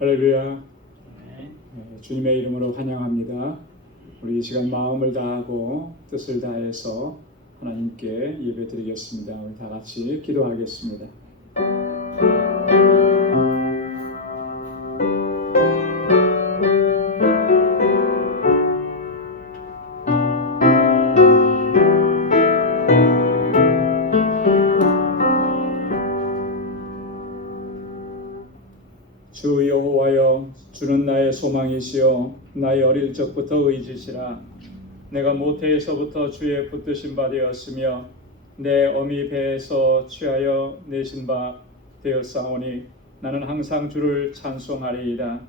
할렐루야. 주님의 이름으로 환영합니다. 우리 이 시간 마음을 다하고 뜻을 다해서 하나님께 예배드리겠습니다. 우리 다 같이 기도하겠습니다. 주 여호와여, 주는 나의 소망이시요 나의 어릴 적부터 의지시라. 내가 모태에서부터 주의 붙드신 바 되었으며 내 어미 배에서 취하여 내신 바 되었사오니 나는 항상 주를 찬송하리이다.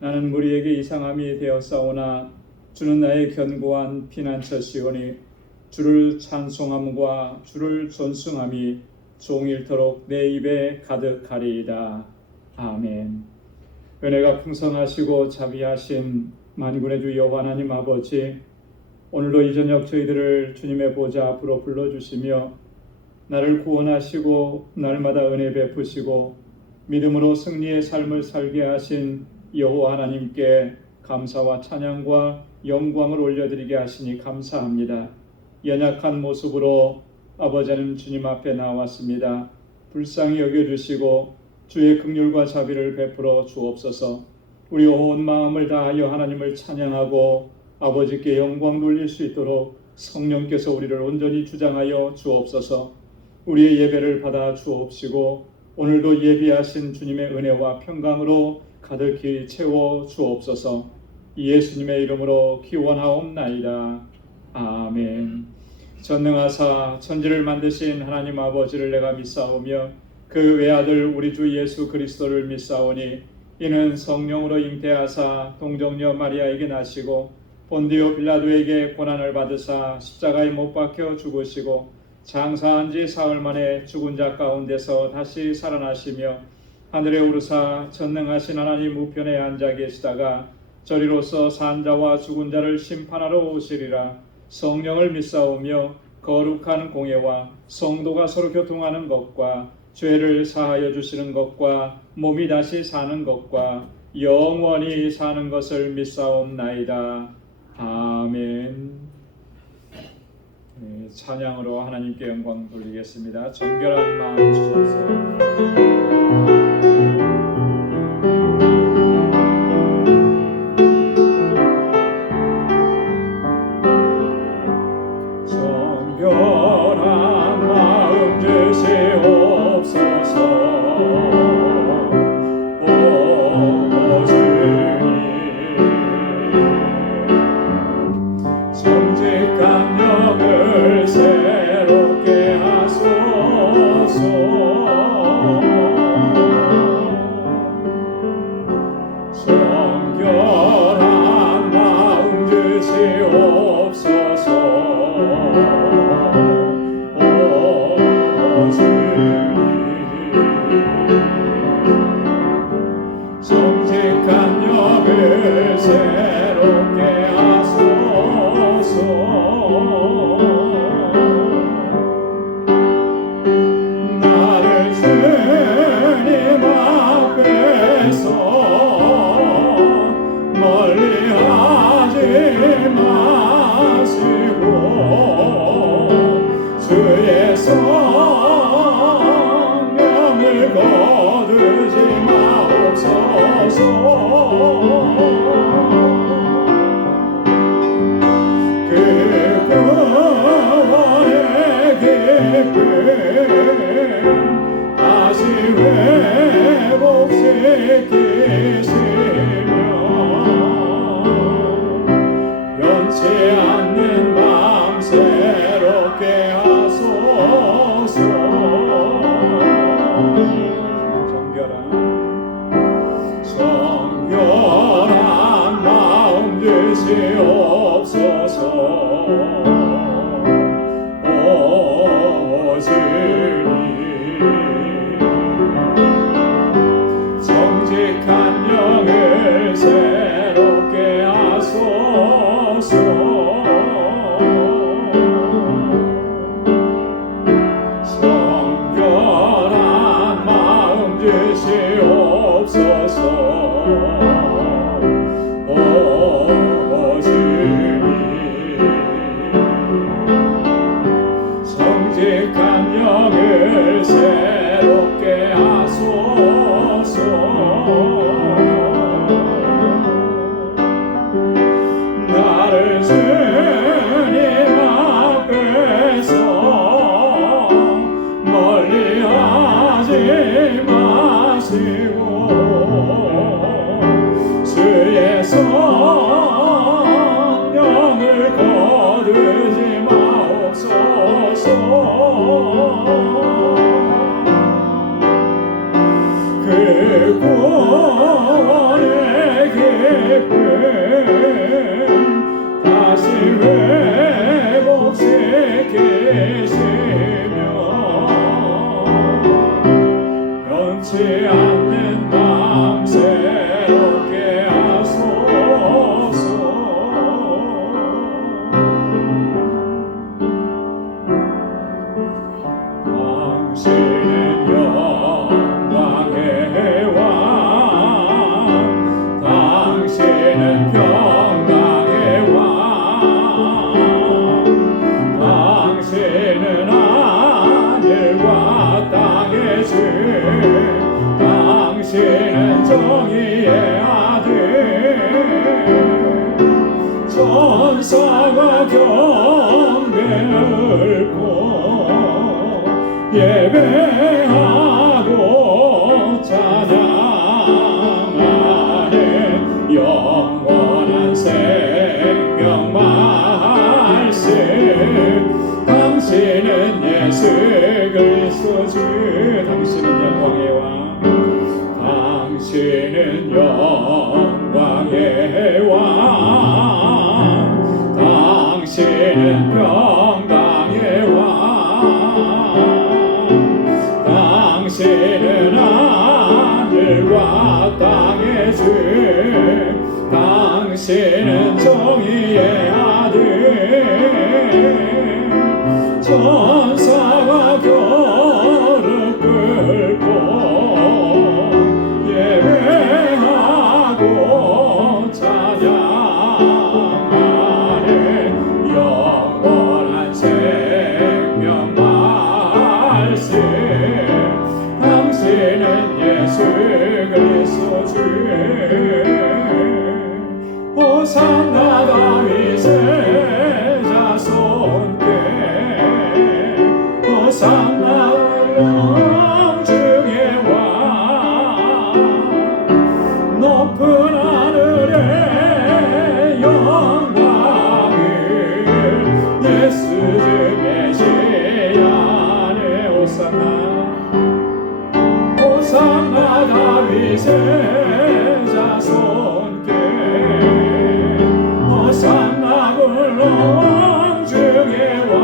나는 무리에게 이상함이 되었사오나 주는 나의 견고한 피난처시오니 주를 찬송함과 주를 존숭함이 종일토록 내 입에 가득하리이다. 아멘. 은혜가 풍성하시고 자비하신 만군의 주 여호와 하나님 아버지, 오늘도 이 저녁 저희들을 주님의 보좌 앞으로 불러주시며 나를 구원하시고 날마다 은혜 베푸시고 믿음으로 승리의 삶을 살게 하신 여호와 하나님께 감사와 찬양과 영광을 올려드리게 하시니 감사합니다. 연약한 모습으로 아버지 하나님 주님 앞에 나왔습니다. 불쌍히 여겨주시고 주의 긍휼과 자비를 베풀어 주옵소서. 우리 온 마음을 다하여 하나님을 찬양하고 아버지께 영광 돌릴 수 있도록 성령께서 우리를 온전히 주장하여 주옵소서. 우리의 예배를 받아 주옵시고 오늘도 예비하신 주님의 은혜와 평강으로 가득히 채워 주옵소서. 예수님의 이름으로 기원하옵나이다. 아멘. 전능하사 천지를 만드신 하나님 아버지를 내가 믿사오며 그 외아들 우리 주 예수 그리스도를 믿사오니 이는 성령으로 잉태하사 동정녀 마리아에게 나시고 본디오 빌라도에게 고난을 받으사 십자가에 못 박혀 죽으시고 장사한 지 사흘 만에 죽은 자 가운데서 다시 살아나시며 하늘에 오르사 전능하신 하나님 우편에 앉아 계시다가 저리로서 산 자와 죽은 자를 심판하러 오시리라. 성령을 믿사오며 거룩한 공예와 성도가 서로 교통하는 것과 죄를 사하여 주시는 것과 몸이 다시 사는 것과 영원히 사는 것을 믿사옵나이다. 아멘. 찬양으로 하나님께 영광 돌리겠습니다. 정결한 마음 주소서. 다시 회복시키시며 변치 않는 밤 새롭게 하소서. 정결한 마음 주시옵소서. 정직한 영을 새롭게 하소서. 정결한 마음 주시옵소서. 새롭게 하소서. 나를 주님 앞에서 멀리하지 마시고 주의 성령을 거두지 마옵소서. 그 구원의 기쁨 다시 회복시키시며 변치 않는 맘 새롭게 하소서. 당신은 영광의 왕, 당신은 평강의 왕, 당신은 하늘과 땅의 주, 당신은 정의의 아들. 천사가 경배하고 예배하고 찬양하는 영원한 생명 말씀. 당신은 예수 그리스도 주, 당신은 영광의 왕, 당신은 영광의 왕, 당신은 평강의 왕, 당신은 하늘과 땅의 주, 당신은 정의의 아들. 천사가 겨를 끌고 예배하고 찬양하는 영원한 생명 말씀. 당신은 예수 그리스도 주. 호산나 다윗의 자손께, 호산나 영중의 왕, 높은 하늘의 영광을 예수 주 메시아네. 호산나, 호산나 다윗의 자손께, 호산나 영중의 왕,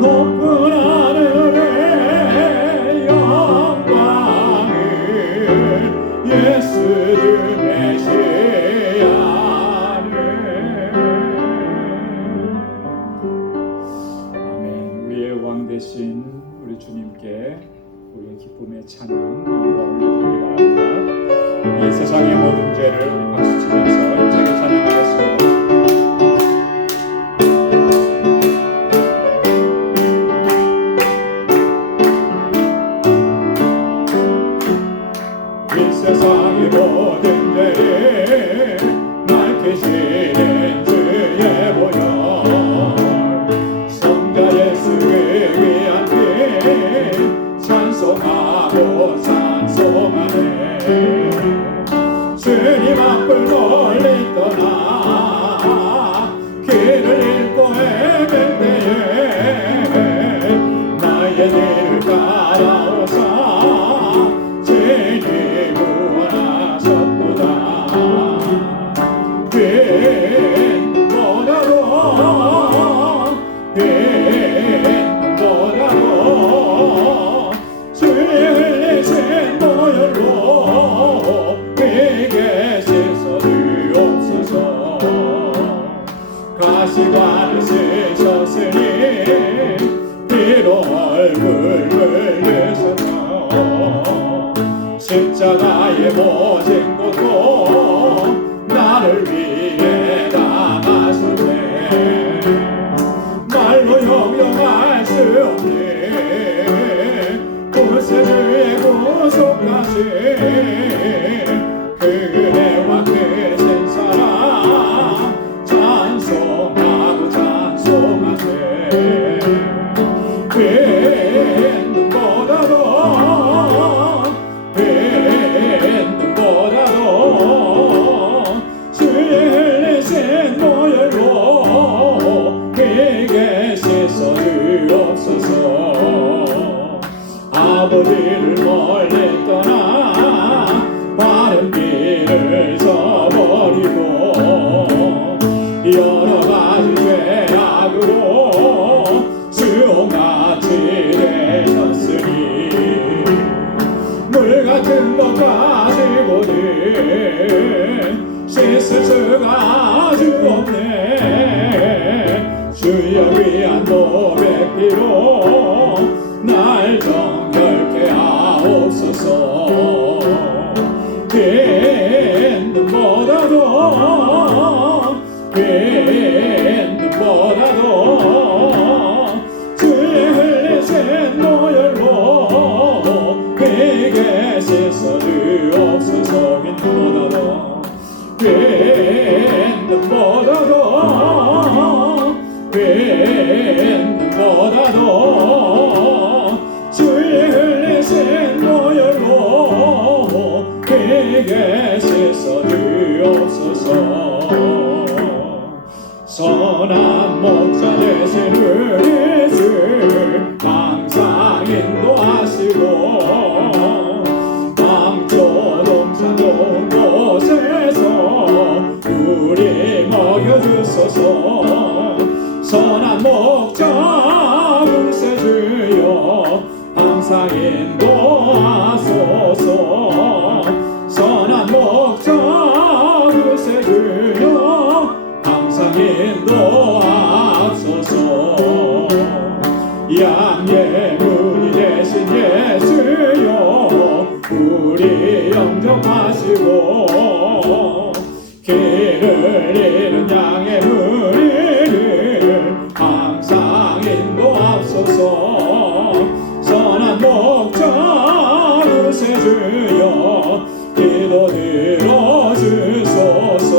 높은 하늘의 영광을 예수 주 메시아네. 아멘. 우리의 왕 되신 우리 주님께 우리의 기쁨의 찬양 영광 올려드리기 바랍니다. 이 세상의 모든 죄를 박수치면서 힘차게 찬양하겠습니다. 이 세상의 모든 죄를 밝히시는 주의 보혈, 성자 예수의 위한 피 찬송하고 찬송하네. 주님 앞을 멀리 떠나 길을 잃고 헤맬 때에 나의 길을 따라오사 죄인이 구원하셨구나. 빈보다도 주의 흘리신 보혈로 내게 씻어주옵소서. 가시관을 쓰셨으니 피로 얼굴을 흘리셨소. 십자가의 모진 고통 나를 위해 당하셨네. 말로 형용할 수 없는 어디를 멀리 떠나 바른 길을 저버리고 여러 가지 죄악으로 수용같이 되셨으니 물 같은 것 가지고는 씻을 수가 아주 없네. 주여 귀한 고백비로 날 정결케 하옵소서. 긴 눈보다도 주의 흘리신 노열로 내게 씻어주옵소서. 긴 눈보다도 주의 흘리신 노열로 내게 씻어주옵소서. 선한 목자 되신 우리 주 항상 인도하시고 방초 동산동 곳에서 우리 먹여주소서. 선한 목자 구세주여 항상 인도하소서. 선한 목자 구세주여 항상 인도하소서. 양의 문이 되신 예수여 우리 영접하시고 길을 잃은 양의 무리를 항상 인도하소서. 선한 목자 구세주여 기도 들어주소서.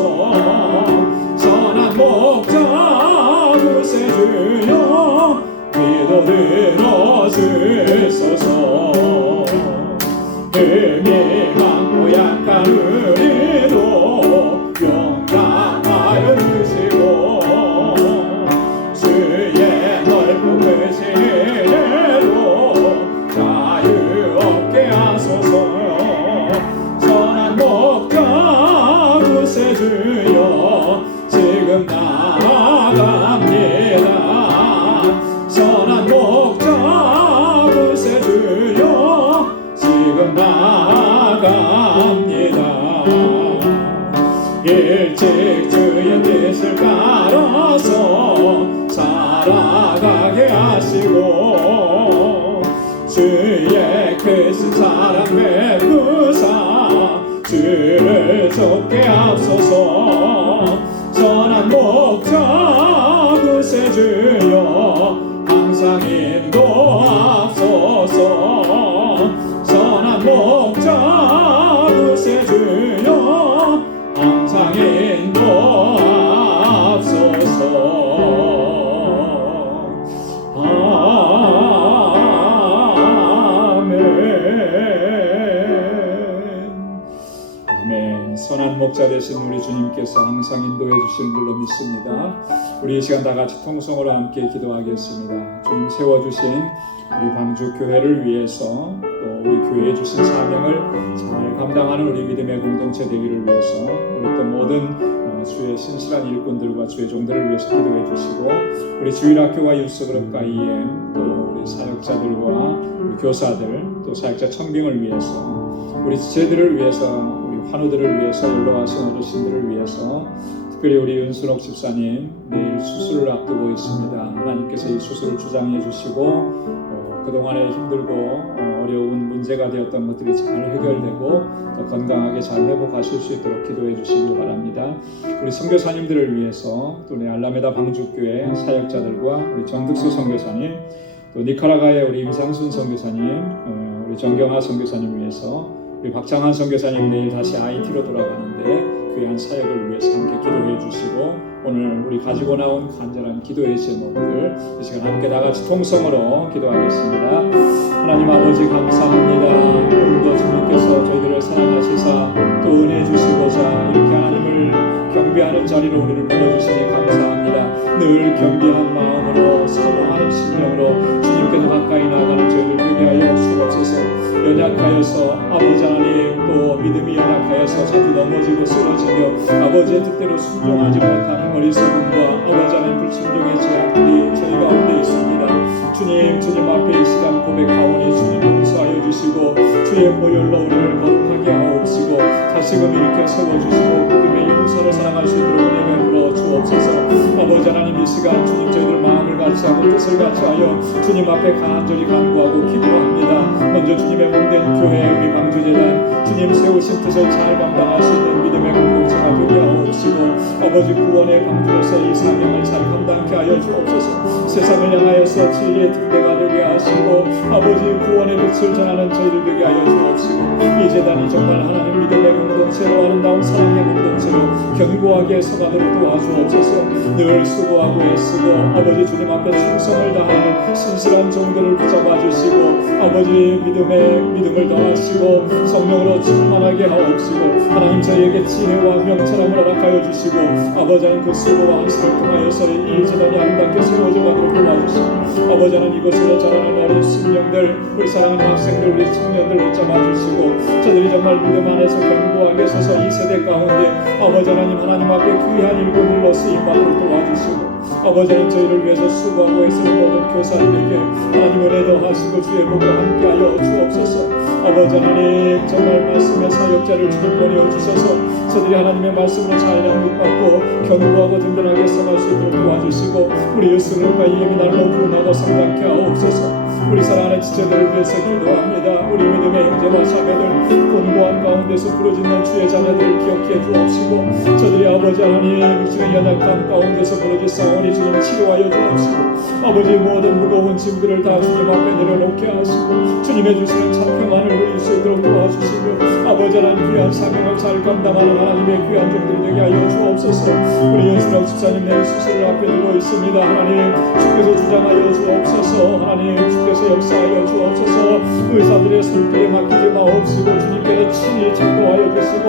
선한 목자 구세주여 기도 들어주소서. 힘이 많고 약한 우리도 용감하여 주시고 주의 넓고 크신 은혜로 자유 얻게 하소서. 선한 목자 구세주여 지금 나아갑니다. 선한 목자 구세주여 지금 나아갑니다. 일찍 주의 뜻을 따라서 살아가게 하시고 주의 크신 사랑 베푸사 주를 좁게 하소서. 선한 목자 구세주여 항상 인도하소서. 선한 목자 구세주여 항상 인도하소서. 아멘. 선한 목자 되신 우리 주님께서 항상 인도해 주시는 줄로 믿습니다. 우리 이 시간 다 같이 통성으로 함께 기도하겠습니다. 주님 세워주신 우리 방주교회를 위해서 또 우리 교회에 주신 사명을 잘 감당하는 우리 믿음의 공동체 되기를 위해서 우리 또 모든 주의 신실한 일꾼들과 주의 종들을 위해서 기도해 주시고 우리 주일학교와 유스그룹과 EM 또 우리 사역자들과 우리 교사들 또 사역자 청빙을 위해서 우리 지체들을 위해서 우리 환우들을 위해서 연로하신 어르신들을 위해서 특별히 우리 윤순옥 집사님 내일 수술을 앞두고 있습니다. 하나님께서 이 수술을 주장해 주시고 그동안에 힘들고 어려운 문제가 되었던 것들이 잘 해결되고 더 건강하게 잘 회복하실 수 있도록 기도해 주시기 바랍니다. 우리 선교사님들을 위해서 또 우리 알라메다 방주교회 사역자들과 우리 정득수 선교사님 또 니카라과의 우리 임상순 선교사님 우리 정경하 선교사님 위해서 우리 박장한 선교사님 내일 다시 IT로 돌아가는데 귀한 사역을 위해서 함께 기도해 주시고 오늘 우리 가지고 나온 간절한 기도의 제목들 이 시간 함께 다같이 통성으로 기도하겠습니다. 하나님 아버지 감사합니다. 오늘도 주님께서 저희들을 사랑하시사 또 은혜 주시고자 이렇게 하나님을 경배하는 자리로 우리를 불러주시니 감사합니다. 늘 경배한 마음으로 사모하는 심령으로 주님께서 가까이 나아가는 저희들 되게 하여 주옵소서. 연약하여서 아버지 하나님 또 믿음이 연약하여서 자주 넘어지고 쓰러지며 아버지의 뜻대로 순종하지 못하는 어리석음과 아버지 하나님 불순종의 죄악들이 저희 가운데 있습니다. 주님 앞에 이 시간 고백하오니 주님 용서하여 주시고 주의 보혈로 우리를 거룩하게 하옵시고 다시금 일으켜 세워주시고 믿음의 용서로 살아갈 수 있도록 은혜 베풀어 주옵소서. 아버지 하나님 이 시간 주님 저희들 마음을 같이 하고 뜻을 같이 하여 주님 앞에 간절히 간구하고 기도합니다. 먼저 주님의 몸된 교회 우리 방주재단 주님 세우신 뜻을 잘 감당할 수 있는 믿음의 공동체가 되게 하옵시고 아버지 구원의 방주로서 이 사명을 잘 감당케 하여 주옵소서. 세상을 향하여서 진리의 등대가 되게 하시고 아버지 구원의 빛을 전하는 저희들 되게 하여 주옵시고 이 재단이 정말 하나님 믿음의 공동체로 아름다운 사랑의 공동체로 견고하게 서가도록 도와주옵소서. 늘 수고하고 애쓰고 아버지 주님 앞에 충성을 다하는 신실한 종들을 붙잡아 주시고 아버지 믿음을 더하시고 성령으로 충만하게 하옵시고 하나님 저희에게 지혜와 명철함을 허락하여 주시고 아버지 하나님 그 수고와 헌신을 통하여서 이 재단이 아름답게 세워져 가도록 도와주시고 아버지 하나님 이곳으로 자라는 어린 순명들 우리 사랑하는 학생들 우리 청년들 붙잡아 주시고 저들이 정말 믿음 안에서 견고하게 서서 이 세대 가운데 아버지 하나님 앞에 귀한 일꾼들로 쓰임받도록 도와주시고 아버지 하나님 저희를 위해서 수고하고 애쓰는 모든 교사들에게 하나님 은혜 더하시고 주의 복으로 함께하여 주옵소서. 아버지 하나님 정말 말씀의 사역자를 주님 보내어주셔서 저들이 하나님의 말씀으로 잘 양육받고 견고하고 든든하게 써갈 수 있도록 도와주시고 우리 예수님과 예미 날로 부름하고 성장케 하옵소서. 우리 사랑하는 지체들을 위해서 기도합니다. 우리 믿음의 형제와 자매들 곤고한 가운데서 부르짖는 주의 자녀들을 기억해 주옵시고 저들이 아버지 하나님 주의 연약함 가운데서 부르짖사오니 주님 치료하여 주옵시고 아버지 모든 무거운 짐들을 다 주님 앞에 내려놓게 하시고 주님의 주시는 참 평안을 누릴 수 있도록 도와주시고 아버지 하나님 귀한 사명을 잘 감당하는 하나님의 귀한 종들이 되게 하여 주옵소서. 우리 연수령 집사님 내일 수술을 앞에 두고 있습니다. 하나님 주께서 주장하여 주옵소서. 하나님 주께서 역사하여 주옵소서. 의사들의 손길에 맡기지 마옵시고 주님께서 친히 진도하여 주시고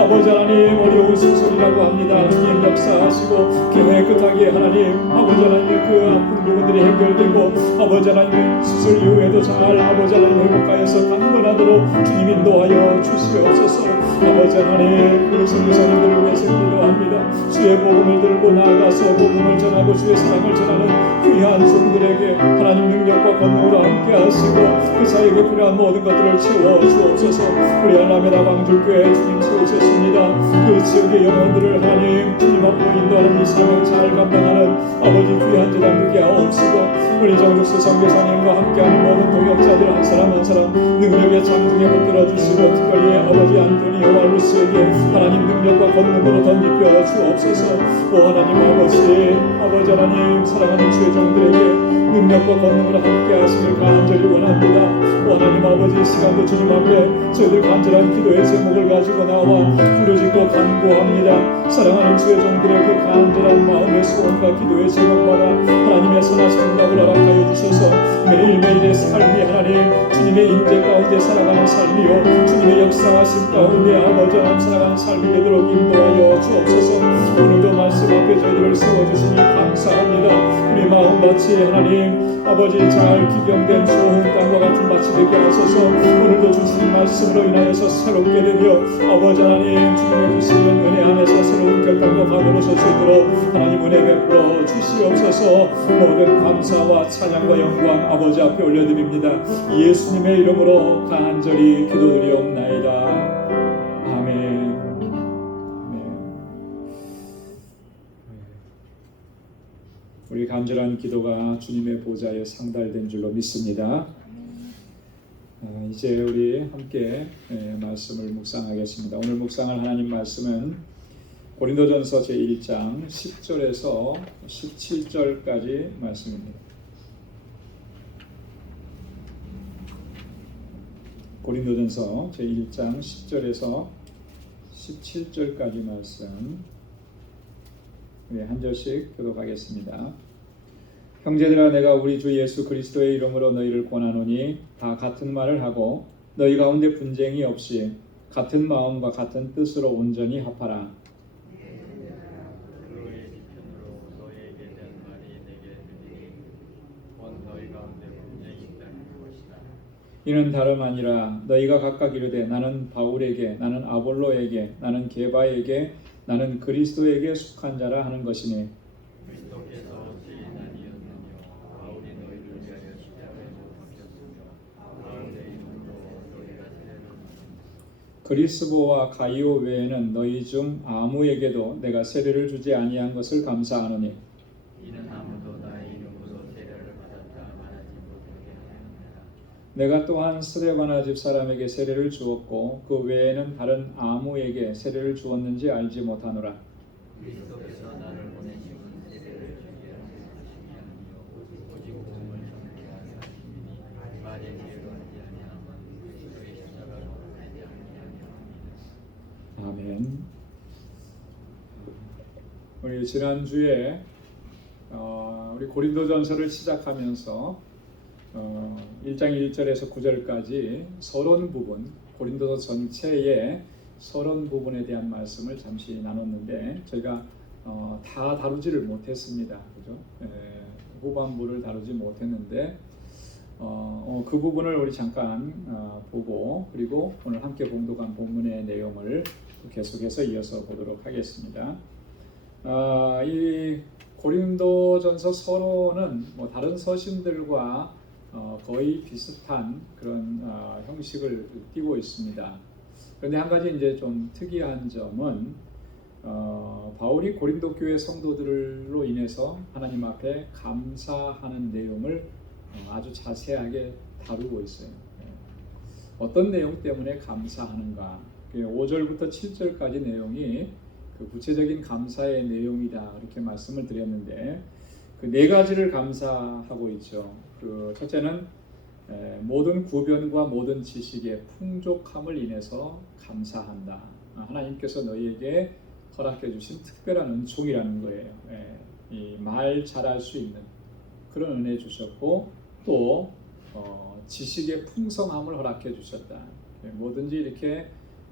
아버지 하나님 어려운 수술이라고 합니다. 주님 역사하시고 깨끗하게 하나님 아버지 하나님 그 아픈 부분들이 해결되고 아버지 하나님 수술 이후에도 잘 아버지 하나님 회복하여서 강건하도록 주님 인도하여 주시옵소서. 아버지 하나님 우리 선교사님들을 위해서 기도합니다. 주의 복음을 들고 나아가서 복음을 전하고 주의 사랑을 전하는 귀한 종들에게 하나님 능력과 권능으로 함께 하시고 그 사에게 필요한 모든 것들을 채워 주옵소서. 우리 알라메다 방주교회 주님 세우셨습니다. 그 지역의 영혼들을 하나님 주님 앞으로 인도하는 이 사명 잘 감당하는 아버지 귀한 재단 되게 하옵시고 우리 정육수 선교사님과 함께하는 모든 동역자들 한 사람 한 사람 능력의 장중에 붙들어 주시고 특별히 아버지 안토니오와 루스에게 하나님 능력과 권능으로 던집혀 주옵소서. 오 하나님 아버지 하나님 사랑하는 주의 종들에게 능력과 권능으로 함께 하시길 간절히 원합니다. 오 하나님 아버지 시간도 주님 앞에 저희들 간절한 기도의 제목을 가지고 나와 부르짖고 간구합니다. 사랑하는 주의 종들의 그 간절한 마음의 소원과 기도의 제목마다 하나님의 선하신 응답을 허락하여 주셔서 매일매일의 삶이 하나님 주님의 임재 가운데 살아가는 삶이요 주님의 역사하심 가운데 아버지 하나님 살아가는 삶이 되도록 인도하여 주옵소서. 오늘도 말씀 앞에 저희들을 세워주시니 감사합니다. 우리 마음밭이 하나님 아버지 잘 기경된 좋은 땅과 같은 밭이 되게 하소서. 오늘도 주신 말씀으로 인하여서 새롭게 되며 아버지 하나님 주님의 주시는 은혜 안에서 새로운 결단과 각오로 설 수 있도록 하나님 은혜 베풀어 주시옵소서. 모든 감사와 찬양과 영광 아버지 앞에 올려드립니다. 예수님의 이름으로 간절히 기도드리옵나이다. 아멘. 우리 간절한 기도가 주님의 보좌에 상달된 줄로 믿습니다. 이제 우리 함께 말씀을 묵상하겠습니다. 오늘 묵상할 하나님 말씀은 고린도전서 제1장 10절에서 17절까지 말씀입니다. 고린도전서 제1장 10절에서 17절까지 말씀 한 절씩 교독하겠습니다. 형제들아 내가 우리 주 예수 그리스도의 이름으로 너희를 권하노니 다 같은 말을 하고 너희 가운데 분쟁이 없이 같은 마음과 같은 뜻으로 온전히 합하라. 이는 다름 아니라 너희가 각각 이르되 나는 바울에게, 나는 아볼로에게, 나는 게바에게, 나는 그리스도에게 속한 자라 하는 것이니 그리스도께서 어찌 아니었느냐 바울이 너희를 위하여 십자가에 못 박혔으며 바울의 이름으로 너희가 세례를 그리스보와 가이오 외에는 너희 중 아무에게도 내가 세례를 주지 아니한 것을 감사하노니 이는 아무도 나의 이름으로 세례를 받았다 말하지 못하게 하였느니라. 내가 또한 스데바나 집 사람에게 세례를 주었고 그 외에는 다른 아무에게 세례를 주었는지 알지 못하노라. 그리스도께서 나를 보내시면 세례를 주게 하심이 아니요 오직 복음을 전하게 하려 하심이니 말에 지혜로하지 아니함은 그리스도의 십자가로 하지 아니하며 아멘. 우리 지난주에 우리 고린도전서를 시작하면서 1장 1절에서 9절까지 서론 부분, 고린도서 전체의 서론 부분에 대한 말씀을 잠시 나눴는데 저희가 다 다루지를 못했습니다. 그죠? 후반부를 다루지 못했는데 그 부분을 우리 잠깐 보고 그리고 오늘 함께 봉독한 본문의 내용을 계속해서 이어서 보도록 하겠습니다. 이 고린도전서 서론은 뭐 다른 서신들과 거의 비슷한 그런 형식을 띠고 있습니다. 그런데 한 가지 이제 좀 특이한 점은 바울이 고린도 교회 성도들로 인해서 하나님 앞에 감사하는 내용을 아주 자세하게 다루고 있어요. 어떤 내용 때문에 감사하는가? 5절부터 7절까지 내용이 그 구체적인 감사의 내용이다 이렇게 말씀을 드렸는데 그 네 가지를 감사하고 있죠. 그 첫째는 모든 구변과 모든 지식의 풍족함을 인해서 감사한다. 하나님께서 너희에게 허락해 주신 특별한 은총이라는 거예요. 이 말 잘할 수 있는 그런 은혜 주셨고 또 지식의 풍성함을 허락해 주셨다. 뭐든지 이렇게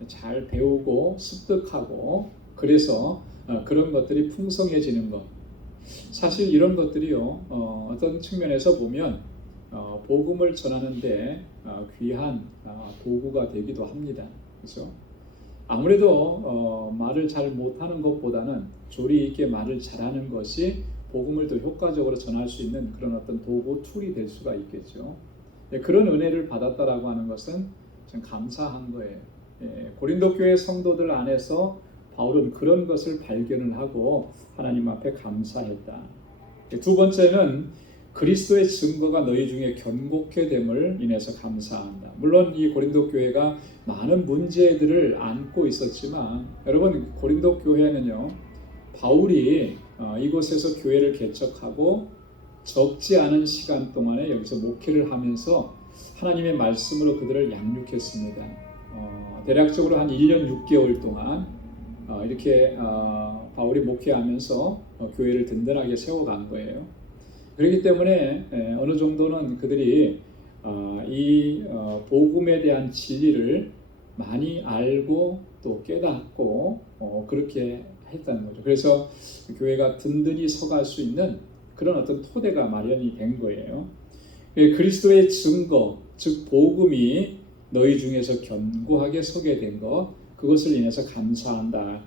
잘 배우고 습득하고 그래서 그런 것들이 풍성해지는 것. 사실 이런 것들이요 어떤 측면에서 보면 복음을 전하는데 귀한 도구가 되기도 합니다. 그렇죠? 아무래도 말을 잘 못하는 것보다는 조리 있게 말을 잘하는 것이 복음을 더 효과적으로 전할 수 있는 그런 어떤 도구 툴이 될 수가 있겠죠. 그런 은혜를 받았다라고 하는 것은 참 감사한 거예요. 고린도 교회 성도들 안에서 바울은 그런 것을 발견을 하고 하나님 앞에 감사했다. 두 번째는 그리스도의 증거가 너희 중에 견고케 됨을 인해서 감사한다. 물론 이 고린도 교회가 많은 문제들을 안고 있었지만 여러분 고린도 교회는요 바울이 이곳에서 교회를 개척하고 적지 않은 시간 동안에 여기서 목회를 하면서 하나님의 말씀으로 그들을 양육했습니다. 대략적으로 한 1년 6개월 동안 이렇게 바울이 목회하면서 교회를 든든하게 세워간 거예요. 그렇기 때문에 어느 정도는 그들이 이 복음에 대한 진리를 많이 알고 또 깨닫고 그렇게 했다는 거죠. 그래서 교회가 든든히 서갈 수 있는 그런 어떤 토대가 마련이 된 거예요. 그리스도의 증거, 즉 복음이 너희 중에서 견고하게 서게 된 것, 그것을 인해서 감사한다.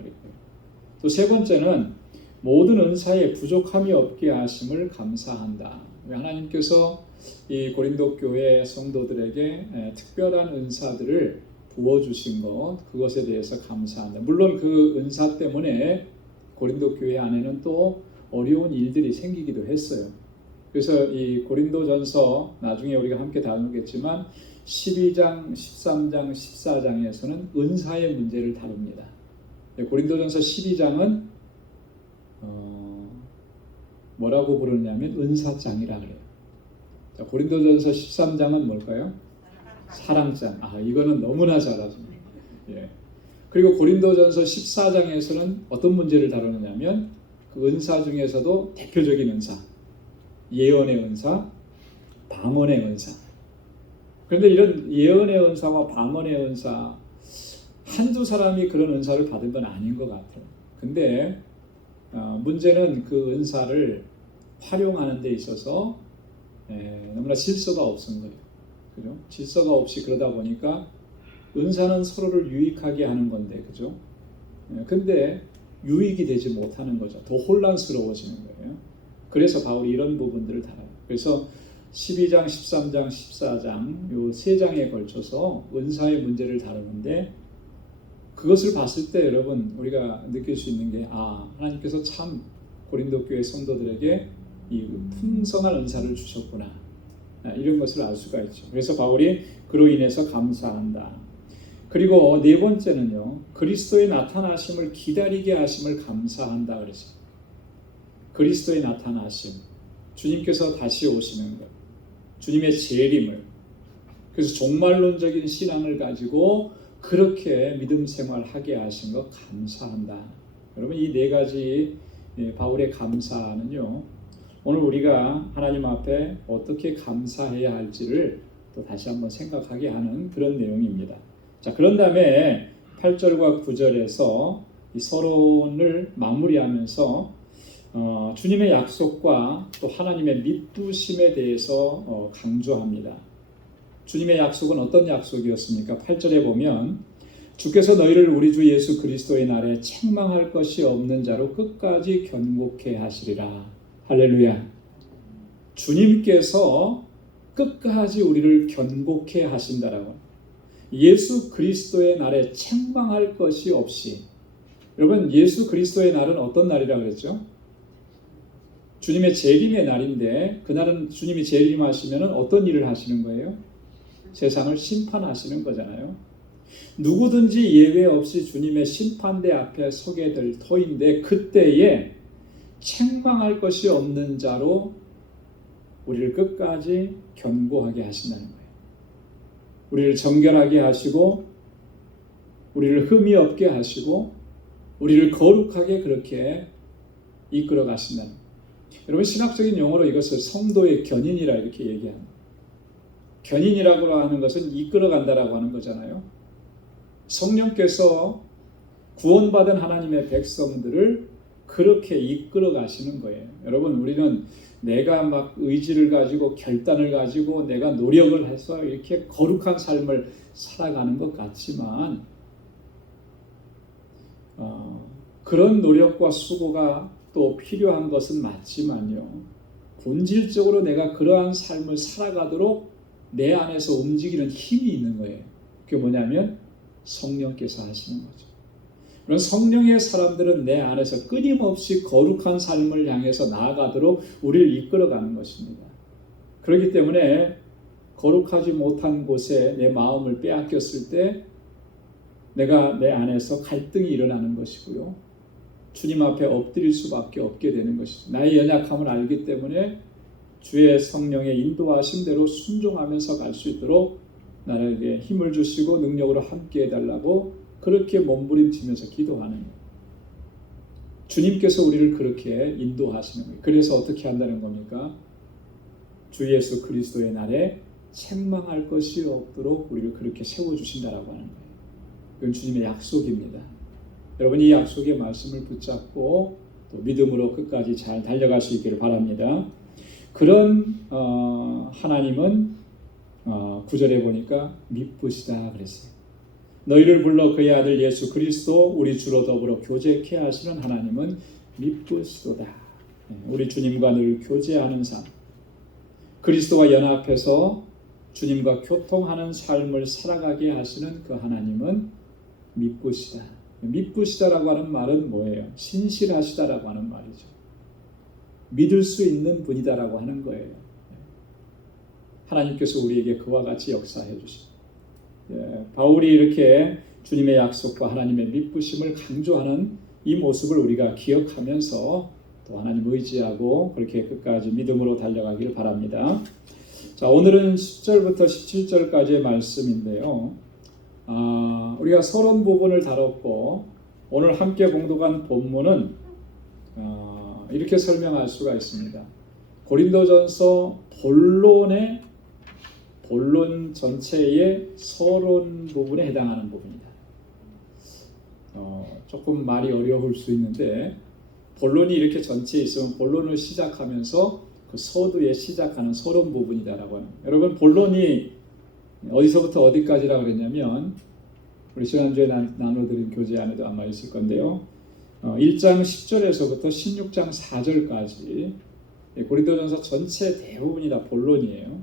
또 세 번째는 모든 은사에 부족함이 없게 하심을 감사한다. 하나님께서 이 고린도 교회 성도들에게 특별한 은사들을 부어주신 것, 그것에 대해서 감사한다. 물론 그 은사 때문에 고린도 교회 안에는 또 어려운 일들이 생기기도 했어요. 그래서 이 고린도전서 나중에 우리가 함께 다루겠지만 12장, 13장, 14장에서는 은사의 문제를 다룹니다. 고린도전서 12장은 뭐라고 부르냐면 은사장이라 그래요. 자, 고린도전서 13장은 뭘까요? 사랑장. 이거는 너무나 잘하십니다. 예. 그리고 고린도전서 14장에서는 어떤 문제를 다루느냐면 그 은사 중에서도 대표적인 은사, 예언의 은사, 방언의 은사. 그런데 이런 예언의 은사와 방언의 은사 한두 사람이 그런 은사를 받은 건 아닌 것 같아요. 근데 문제는 그 은사를 활용하는 데 있어서 너무나 실수가 없은 거예요. 그죠? 질서가 없이 그러다 보니까 은사는 서로를 유익하게 하는 건데, 그죠? 근데 유익이 되지 못하는 거죠. 더 혼란스러워지는 거예요. 그래서 바울이 이런 부분들을 다뤄요. 그래서 12장, 13장, 14장 요 세 장에 걸쳐서 은사의 문제를 다루는데, 그것을 봤을 때 여러분 우리가 느낄 수 있는 게 하나님께서 참 고린도 교회 성도들에게 이 풍성한 은사를 주셨구나, 이런 것을 알 수가 있죠. 그래서 바울이 그로 인해서 감사한다. 그리고 네 번째는요, 그리스도의 나타나심을 기다리게 하심을 감사한다 그랬어요. 그리스도의 나타나심, 주님께서 다시 오시는 것, 주님의 재림을, 그래서 종말론적인 신앙을 가지고 그렇게 믿음 생활하게 하신 것 감사한다. 여러분 이 네 가지 바울의 감사는요, 오늘 우리가 하나님 앞에 어떻게 감사해야 할지를 또 다시 한번 생각하게 하는 그런 내용입니다. 자, 그런 다음에 8절과 9절에서 이 서론을 마무리하면서 주님의 약속과 또 하나님의 믿부심에 대해서 강조합니다. 주님의 약속은 어떤 약속이었습니까? 8절에 보면 주께서 너희를 우리 주 예수 그리스도의 날에 책망할 것이 없는 자로 끝까지 견고케 하시리라. 할렐루야. 주님께서 끝까지 우리를 견고케 하신다라고. 예수 그리스도의 날에 책망할 것이 없이. 여러분 예수 그리스도의 날은 어떤 날이라고 그랬죠? 주님의 재림의 날인데, 그날은 주님이 재림하시면 어떤 일을 하시는 거예요? 세상을 심판하시는 거잖아요. 누구든지 예외 없이 주님의 심판대 앞에 서게 될 터인데, 그때에 책망할 것이 없는 자로 우리를 끝까지 견고하게 하신다는 거예요. 우리를 정결하게 하시고, 우리를 흠이 없게 하시고, 우리를 거룩하게 그렇게 이끌어 가신다는 거예요. 여러분 신학적인 용어로 이것을 성도의 견인이라 이렇게 얘기합니다. 견인이라고 하는 것은 이끌어 간다라고 하는 거잖아요. 성령께서 구원받은 하나님의 백성들을 그렇게 이끌어 가시는 거예요. 여러분 우리는 내가 막 의지를 가지고 결단을 가지고 내가 노력을 해서 이렇게 거룩한 삶을 살아가는 것 같지만, 그런 노력과 수고가 또 필요한 것은 맞지만요, 본질적으로 내가 그러한 삶을 살아가도록 내 안에서 움직이는 힘이 있는 거예요. 그게 뭐냐면 성령께서 하시는 거죠. 그런 성령의 사람들은 내 안에서 끊임없이 거룩한 삶을 향해서 나아가도록 우리를 이끌어가는 것입니다. 그렇기 때문에 거룩하지 못한 곳에 내 마음을 빼앗겼을 때 내가 내 안에서 갈등이 일어나는 것이고요, 주님 앞에 엎드릴 수밖에 없게 되는 것이죠. 나의 연약함을 알기 때문에 주의 성령의 인도하심대로 순종하면서 갈 수 있도록 나에게 힘을 주시고 능력으로 함께 해달라고 그렇게 몸부림치면서 기도하는 거예요. 주님께서 우리를 그렇게 인도하시는 거예요. 그래서 어떻게 한다는 겁니까? 주 예수 그리스도의 날에 책망할 것이 없도록 우리를 그렇게 세워주신다라고 하는 거예요. 그건 주님의 약속입니다. 여러분 이 약속의 말씀을 붙잡고 또 믿음으로 끝까지 잘 달려갈 수 있기를 바랍니다. 그런 하나님은 9절에 보니까 미쁘시다 그랬어요. 너희를 불러 그의 아들 예수 그리스도 우리 주로 더불어 교제케 하시는 하나님은 미쁘시도다. 우리 주님과 늘 교제하는 삶, 그리스도와 연합해서 주님과 교통하는 삶을 살아가게 하시는 그 하나님은 미쁘시다. 미쁘시다라고 하는 말은 뭐예요? 신실하시다라고 하는 말이죠. 믿을 수 있는 분이다라고 하는 거예요. 하나님께서 우리에게 그와 같이 역사해 주십니다. 바울이 이렇게 주님의 약속과 하나님의 미쁘심을 강조하는 이 모습을 우리가 기억하면서 또 하나님 의지하고 그렇게 끝까지 믿음으로 달려가기를 바랍니다. 자, 오늘은 10절부터 17절까지의 말씀인데요. 우리가 서론 부분을 다뤘고 오늘 함께 봉독한 본문은 이렇게 설명할 수가 있습니다. 고린도전서 본론 전체의 서론 부분에 해당하는 부분이다. 조금 말이 어려울 수 있는데 본론이 이렇게 전체에 있으면 본론을 시작하면서 그 서두에 시작하는 서론 부분이다라고 하는 거예요. 여러분 본론이 어디서부터 어디까지라고 그랬냐면 우리 지난주에 나눠드린 교재 안에도 아마 있을 건데요. 1장 10절에서부터 16장 4절까지 고린도전서 전체 대부분이 다 본론이에요.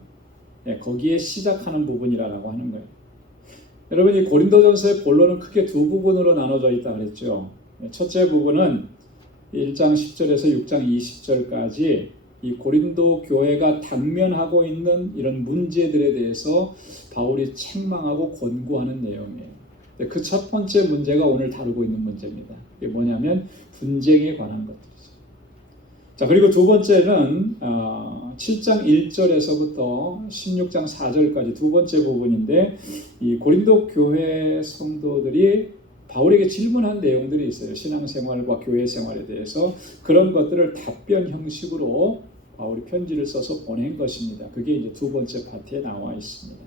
거기에 시작하는 부분이라고 하는 거예요. 여러분, 이 고린도전서의 본론은 크게 두 부분으로 나눠져 있다 그랬죠. 첫째 부분은 1장 10절에서 6장 20절까지 이 고린도 교회가 당면하고 있는 이런 문제들에 대해서 바울이 책망하고 권고하는 내용이에요. 그 첫 번째 문제가 오늘 다루고 있는 문제입니다. 이게 뭐냐면 분쟁에 관한 것들이죠. 자, 그리고 두 번째는 7장 1절에서부터 16장 4절까지 두 번째 부분인데, 이 고린도 교회 성도들이 바울에게 질문한 내용들이 있어요. 신앙생활과 교회 생활에 대해서 그런 것들을 답변 형식으로 바울이 편지를 써서 보낸 것입니다. 그게 이제 두 번째 파트에 나와 있습니다.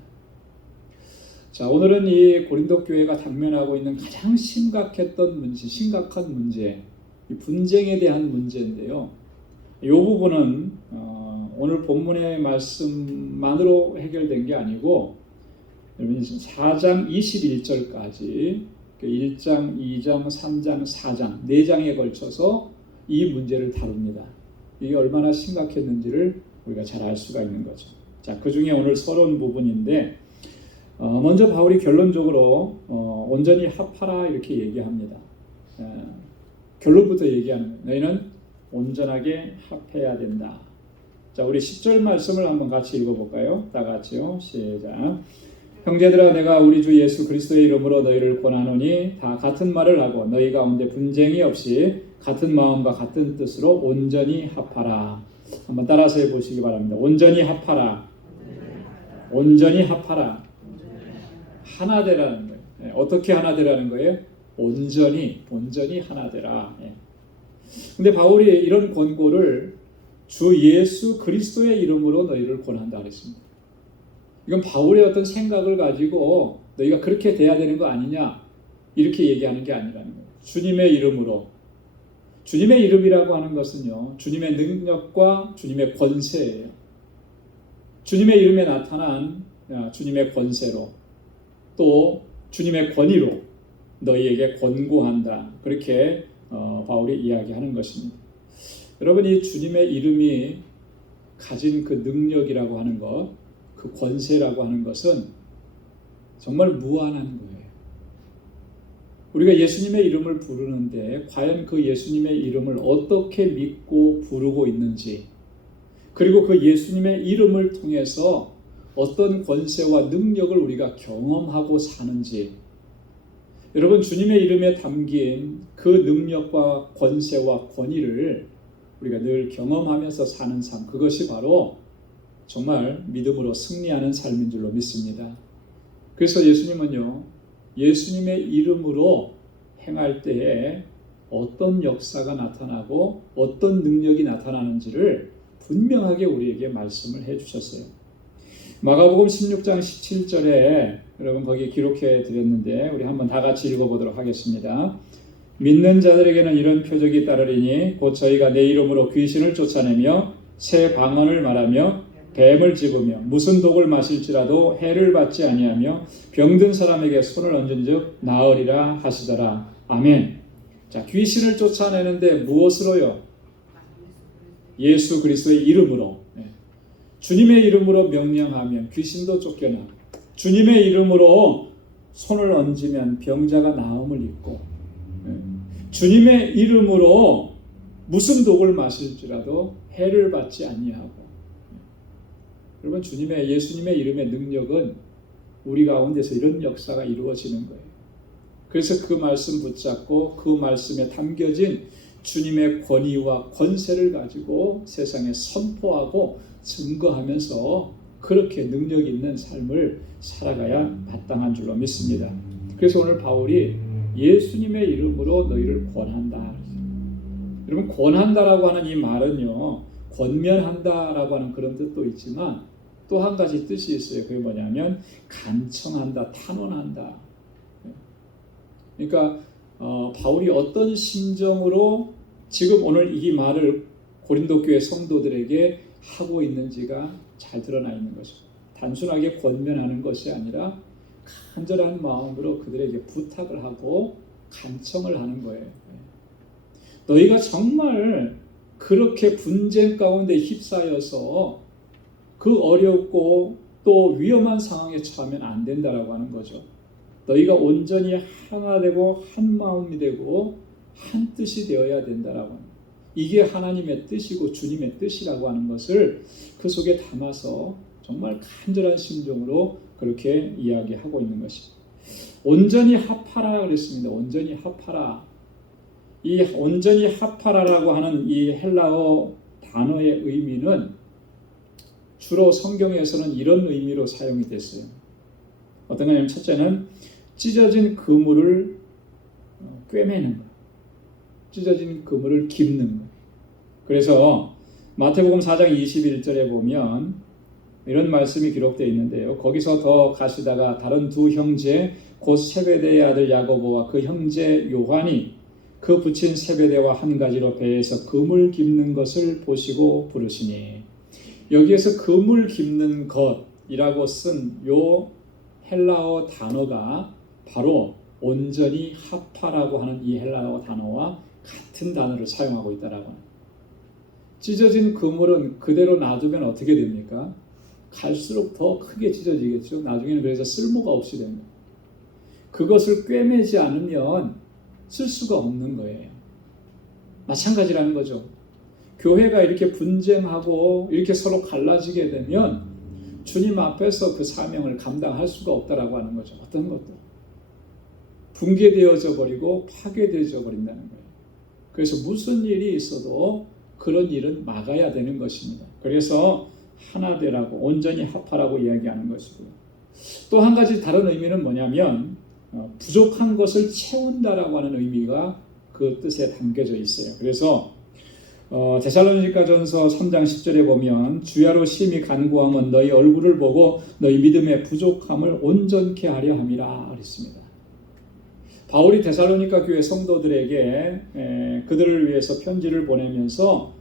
자, 오늘은 이 고린도 교회가 당면하고 있는 가장 심각한 문제, 이 분쟁에 대한 문제인데요. 이 부분은 오늘 본문의 말씀만으로 해결된 게 아니고 4장 21절까지 1장, 2장, 3장, 4장, 4장에 걸쳐서 이 문제를 다룹니다. 이게 얼마나 심각했는지를 우리가 잘 알 수가 있는 거죠. 자, 그 중에 오늘 서론 부분인데, 먼저 바울이 결론적으로 온전히 합하라 이렇게 얘기합니다. 결론부터 얘기하는 거예요. 너희는 온전하게 합해야 된다. 자, 우리 10절 말씀을 한번 같이 읽어볼까요? 다 같이요. 시작. 형제들아, 내가 우리 주 예수 그리스도의 이름으로 너희를 권하노니 다 같은 말을 하고 너희 가운데 분쟁이 없이 같은 마음과 같은 뜻으로 온전히 합하라. 한번 따라서 해보시기 바랍니다. 온전히 합하라. 온전히 합하라. 하나 되라는 거예요. 어떻게 하나 되라는 거예요? 온전히 하나 되라. 근데 바울이 이런 권고를 주 예수 그리스도의 이름으로 너희를 권한다 그랬습니다. 이건 바울의 어떤 생각을 가지고 너희가 그렇게 돼야 되는 거 아니냐 이렇게 얘기하는 게 아니라는 거예요. 주님의 이름으로. 주님의 이름이라고 하는 것은요, 주님의 능력과 주님의 권세예요. 주님의 이름에 나타난 주님의 권세로 또 주님의 권위로 너희에게 권고한다. 그렇게 바울이 이야기하는 것입니다. 여러분, 이 주님의 이름이 가진 그 능력이라고 하는 것, 그 권세라고 하는 것은 정말 무한한 거예요. 우리가 예수님의 이름을 부르는데 과연 그 예수님의 이름을 어떻게 믿고 부르고 있는지, 그리고 그 예수님의 이름을 통해서 어떤 권세와 능력을 우리가 경험하고 사는지, 여러분, 주님의 이름에 담긴 그 능력과 권세와 권위를 우리가 늘 경험하면서 사는 삶, 그것이 바로 정말 믿음으로 승리하는 삶인 줄로 믿습니다. 그래서 예수님은요, 예수님의 이름으로 행할 때에 어떤 역사가 나타나고 어떤 능력이 나타나는지를 분명하게 우리에게 말씀을 해주셨어요. 마가복음 16장 17절에 여러분 거기 기록해 드렸는데 우리 한번 다 같이 읽어보도록 하겠습니다. 믿는 자들에게는 이런 표적이 따르리니 곧 저희가 내 이름으로 귀신을 쫓아내며 새 방언을 말하며 뱀을 집으며 무슨 독을 마실지라도 해를 받지 아니하며 병든 사람에게 손을 얹은즉 나으리라 하시더라. 아멘. 자, 귀신을 쫓아내는데 무엇으로요? 예수 그리스도의 이름으로. 주님의 이름으로 명령하면 귀신도 쫓겨나고, 주님의 이름으로 손을 얹으면 병자가 나음을 입고, 주님의 이름으로 무슨 독을 마실지라도 해를 받지 아니하고. 여러분, 예수님의 이름의 능력은 우리 가운데서 이런 역사가 이루어지는 거예요. 그래서 그 말씀 붙잡고 그 말씀에 담겨진 주님의 권위와 권세를 가지고 세상에 선포하고 증거하면서 그렇게 능력 있는 삶을 살아가야 마땅한 줄로 믿습니다. 그래서 오늘 바울이 예수님의 이름으로 너희를 권한다. 여러분, 권한다라고 하는 이 말은요, 권면한다라고 하는 그런 뜻도 있지만 또 한 가지 뜻이 있어요. 그게 뭐냐면 간청한다, 탄원한다. 그러니까 바울이 어떤 심정으로 지금 오늘 이 말을 고린도 교회 성도들에게 하고 있는지가 잘 드러나 있는 거죠. 단순하게 권면하는 것이 아니라 간절한 마음으로 그들에게 부탁을 하고 간청을 하는 거예요. 너희가 정말 그렇게 분쟁 가운데 휩싸여서 그 어렵고 또 위험한 상황에 처하면 안 된다라고 하는 거죠. 너희가 온전히 하나 되고 한 마음이 되고 한 뜻이 되어야 된다라고 합니다. 이게 하나님의 뜻이고 주님의 뜻이라고 하는 것을 그 속에 담아서 정말 간절한 심정으로 그렇게 이야기하고 있는 것입니다. 온전히 합하라 그랬습니다. 온전히 합하라. 이 온전히 합하라라고 하는 이 헬라어 단어의 의미는 주로 성경에서는 이런 의미로 사용이 됐어요. 어떤 거냐면 첫째는 찢어진 그물을 꿰매는 것, 찢어진 그물을 깁는 것. 그래서 마태복음 4장 21절에 보면 이런 말씀이 기록되어 있는데요. 거기서 더 가시다가 다른 두 형제 곧 세베대의 아들 야고보와 그 형제 요한이 그 붙인 세베대와 한 가지로 배에서 그물 깁는 것을 보시고 부르시니, 여기에서 그물 깁는 것이라고 쓴 요 헬라어 단어가 바로 온전히 합하라고 하는 이 헬라어 단어와 같은 단어를 사용하고 있다라고 합니다. 찢어진 그물은 그대로 놔두면 어떻게 됩니까? 갈수록 더 크게 찢어지겠죠. 나중에는 그래서 쓸모가 없이 됩니다. 그것을 꿰매지 않으면 쓸 수가 없는 거예요. 마찬가지라는 거죠. 교회가 이렇게 분쟁하고 이렇게 서로 갈라지게 되면 주님 앞에서 그 사명을 감당할 수가 없다라고 하는 거죠. 어떤 것도 붕괴되어져 버리고 파괴되어져 버린다는 거예요. 그래서 무슨 일이 있어도 그런 일은 막아야 되는 것입니다. 그래서 하나 되라고, 온전히 합하라고 이야기하는 것이고요. 또 한 가지 다른 의미는 뭐냐면 부족한 것을 채운다라고 하는 의미가 그 뜻에 담겨져 있어요. 그래서 데살로니가전서 3장 10절에 보면 주야로 심히 간구함은 너희 얼굴을 보고 너희 믿음의 부족함을 온전케 하려 함이라 그랬습니다. 바울이 데살로니가 교회 성도들에게 그들을 위해서 편지를 보내면서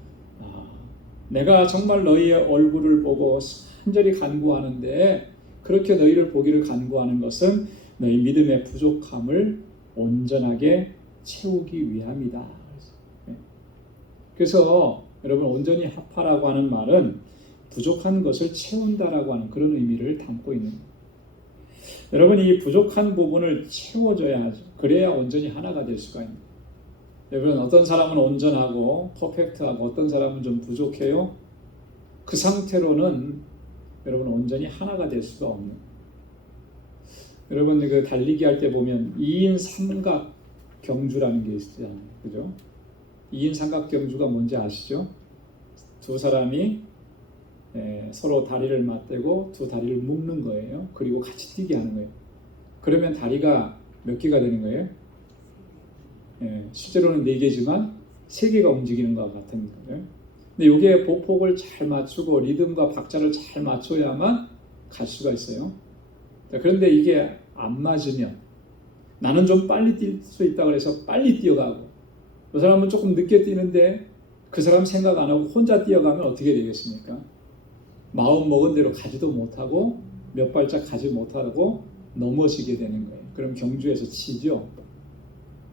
내가 정말 너희의 얼굴을 보고 간절히 간구하는데 그렇게 너희를 보기를 간구하는 것은 너희 믿음의 부족함을 온전하게 채우기 위함이다. 그래서 여러분, 온전히 합하라고 하는 말은 부족한 것을 채운다라고 하는 그런 의미를 담고 있는 거예요. 여러분, 이 부족한 부분을 채워줘야 하죠. 그래야 온전히 하나가 될 수가 있는 거예요. 여러분, 어떤 사람은 온전하고 퍼펙트하고 어떤 사람은 좀 부족해요. 그 상태로는 여러분 온전히 하나가 될 수가 없는 거예요. 여러분, 그 달리기 할 때 보면 2인 삼각 경주라는 게 있잖아요. 그죠? 2인 삼각 경주가 뭔지 아시죠? 두 사람이 서로 다리를 맞대고 두 다리를 묶는 거예요. 그리고 같이 뛰게 하는 거예요. 그러면 다리가 몇 개가 되는 거예요? 실제로는 4개지만 3개가 움직이는 것 같은 거예요. 근데 이게 보폭을 잘 맞추고 리듬과 박자를 잘 맞춰야만 갈 수가 있어요. 그런데 이게 안 맞으면 나는 좀 빨리 뛸 수 있다고 해서 빨리 뛰어가고 그 사람은 조금 늦게 뛰는데 그 사람 생각 안 하고 혼자 뛰어가면 어떻게 되겠습니까? 마음 먹은 대로 가지도 못하고 몇 발짝 가지 못하고 넘어지게 되는 거예요. 그럼 경주에서 치죠.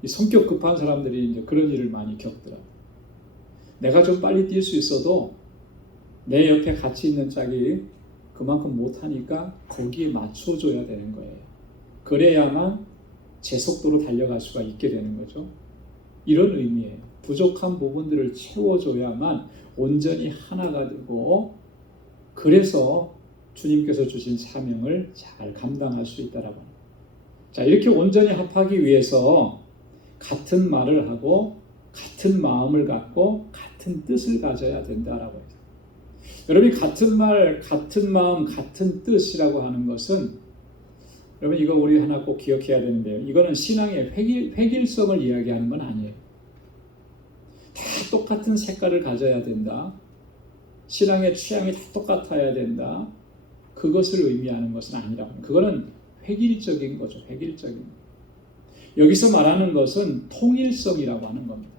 이 성격 급한 사람들이 이제 그런 일을 많이 겪더라고요. 내가 좀 빨리 뛸 수 있어도 내 옆에 같이 있는 짝이 그만큼 못하니까 거기에 맞춰줘야 되는 거예요. 그래야만 제 속도로 달려갈 수가 있게 되는 거죠. 이런 의미예요. 부족한 부분들을 채워줘야만 온전히 하나가 되고 그래서 주님께서 주신 사명을 잘 감당할 수 있다라고 합니다. 자, 이렇게 온전히 합하기 위해서 같은 말을 하고 같은 마음을 갖고 같은 뜻을 가져야 된다라고 해요. 여러분이 같은 말, 같은 마음, 같은 뜻이라고 하는 것은 여러분 이거 우리 하나 꼭 기억해야 되는데요. 이거는 신앙의 획일성을 이야기하는 건 아니에요. 다 똑같은 색깔을 가져야 된다. 신앙의 취향이 다 똑같아야 된다. 그것을 의미하는 것은 아니라고 합니다. 그거는 획일적인 거죠. 획일적인. 여기서 말하는 것은 통일성이라고 하는 겁니다.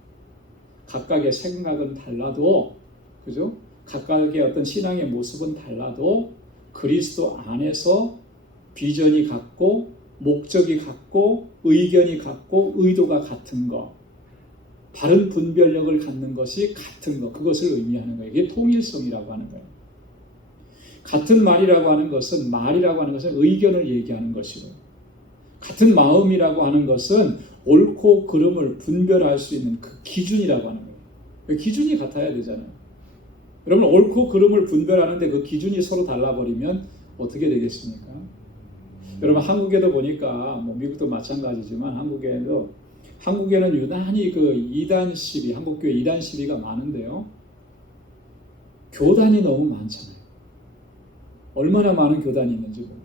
각각의 생각은 달라도, 그죠? 각각의 어떤 신앙의 모습은 달라도 그리스도 안에서 비전이 같고 목적이 같고 의견이 같고 의도가 같은 것, 바른 분별력을 갖는 것이 같은 것, 그것을 의미하는 거예요. 이게 통일성이라고 하는 거예요. 같은 말이라고 하는 것은 의견을 얘기하는 것이고, 같은 마음이라고 하는 것은 옳고 그름을 분별할 수 있는 그 기준이라고 하는 거예요. 기준이 같아야 되잖아요. 여러분, 옳고 그름을 분별하는데 그 기준이 서로 달라버리면 어떻게 되겠습니까? 여러분, 한국에도 보니까 미국도 마찬가지지만 한국에는 유난히 그 이단 시비, 한국교회 이단 시비가 많은데요. 교단이 너무 많잖아요. 얼마나 많은 교단이 있는지 몰라요.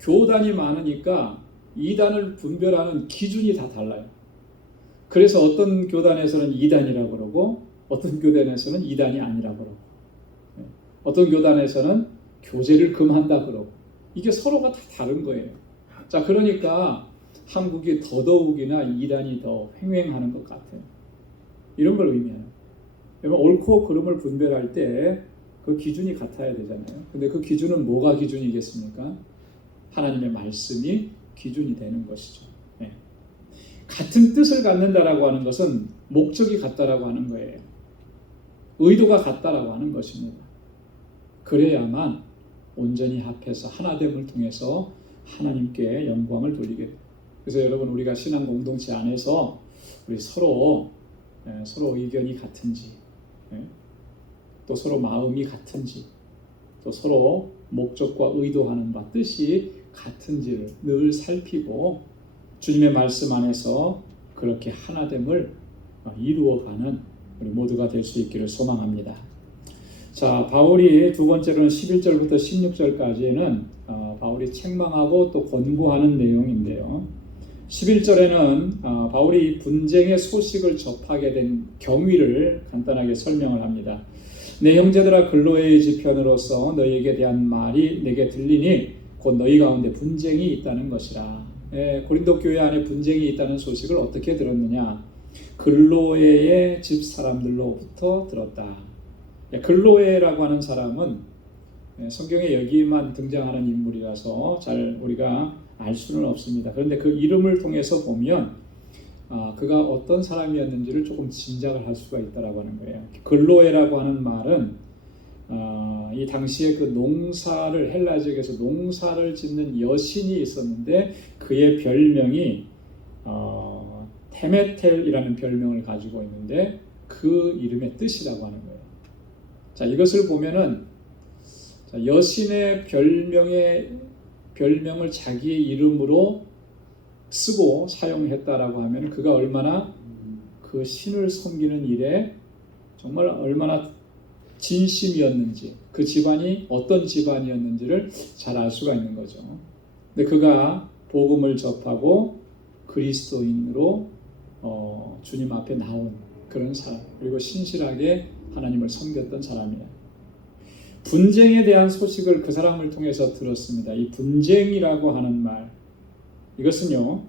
교단이 많으니까 이단을 분별하는 기준이 다 달라요. 그래서 어떤 교단에서는 이단이라고 그러고 어떤 교단에서는 이단이 아니라고 그러고 어떤 교단에서는 교제를 금한다 그러고 이게 서로가 다 다른 거예요. 자, 그러니까 한국이 더더욱이나 이단이 더 횡행하는 것 같아요. 이런 걸 의미해요. 여러분, 옳고 그름을 분별할 때 그 기준이 같아야 되잖아요. 근데 그 기준은 뭐가 기준이겠습니까? 하나님의 말씀이 기준이 되는 것이죠. 네. 같은 뜻을 갖는다라고 하는 것은 목적이 같다라고 하는 거예요. 의도가 같다라고 하는 것입니다. 그래야만 온전히 합해서 하나됨을 통해서 하나님께 영광을 돌리게 돼요. 그래서 여러분, 우리가 신앙 공동체 안에서 우리 서로 의견이 같은지, 또 서로 마음이 같은지, 또 서로 목적과 의도하는 바 뜻이 같은지를 늘 살피고 주님의 말씀 안에서 그렇게 하나됨을 이루어가는 우리 모두가 될 수 있기를 소망합니다. 자, 바울이 두 번째로는 11절부터 16절까지는 바울이 책망하고 또 권고하는 내용인데요. 11절에는 바울이 분쟁의 소식을 접하게 된 경위를 간단하게 설명을 합니다. 내 형제들아, 글로에의 지편으로서 너희에게 대한 말이 내게 들리니 곧 너희 가운데 분쟁이 있다는 것이라. 고린도 교회 안에 분쟁이 있다는 소식을 어떻게 들었느냐? 글로에의 집 사람들로부터 들었다. 글로에라고 하는 사람은 성경에 여기만 등장하는 인물이라서 잘 우리가 알 수는 없습니다. 그런데 그 이름을 통해서 보면 그가 어떤 사람이었는지를 조금 짐작을 할 수가 있다라고 하는 거예요. 글로에라고 하는 말은 이 당시에 그 농사를 헬라 지역에서 농사를 짓는 여신이 있었는데 그의 별명이 테메텔이라는 별명을 가지고 있는데 그 이름의 뜻이라고 하는 거예요. 자, 이것을 보면은 여신의 별명을 자기의 이름으로 쓰고 사용했다라고 하면 그가 얼마나 그 신을 섬기는 일에 정말 얼마나 진심이었는지, 그 집안이 어떤 집안이었는지를 잘 알 수가 있는 거죠. 근데 그가 복음을 접하고 그리스도인으로 주님 앞에 나온 그런 사람, 그리고 신실하게 하나님을 섬겼던 사람이에요. 분쟁에 대한 소식을 그 사람을 통해서 들었습니다. 이 분쟁이라고 하는 말, 이것은요,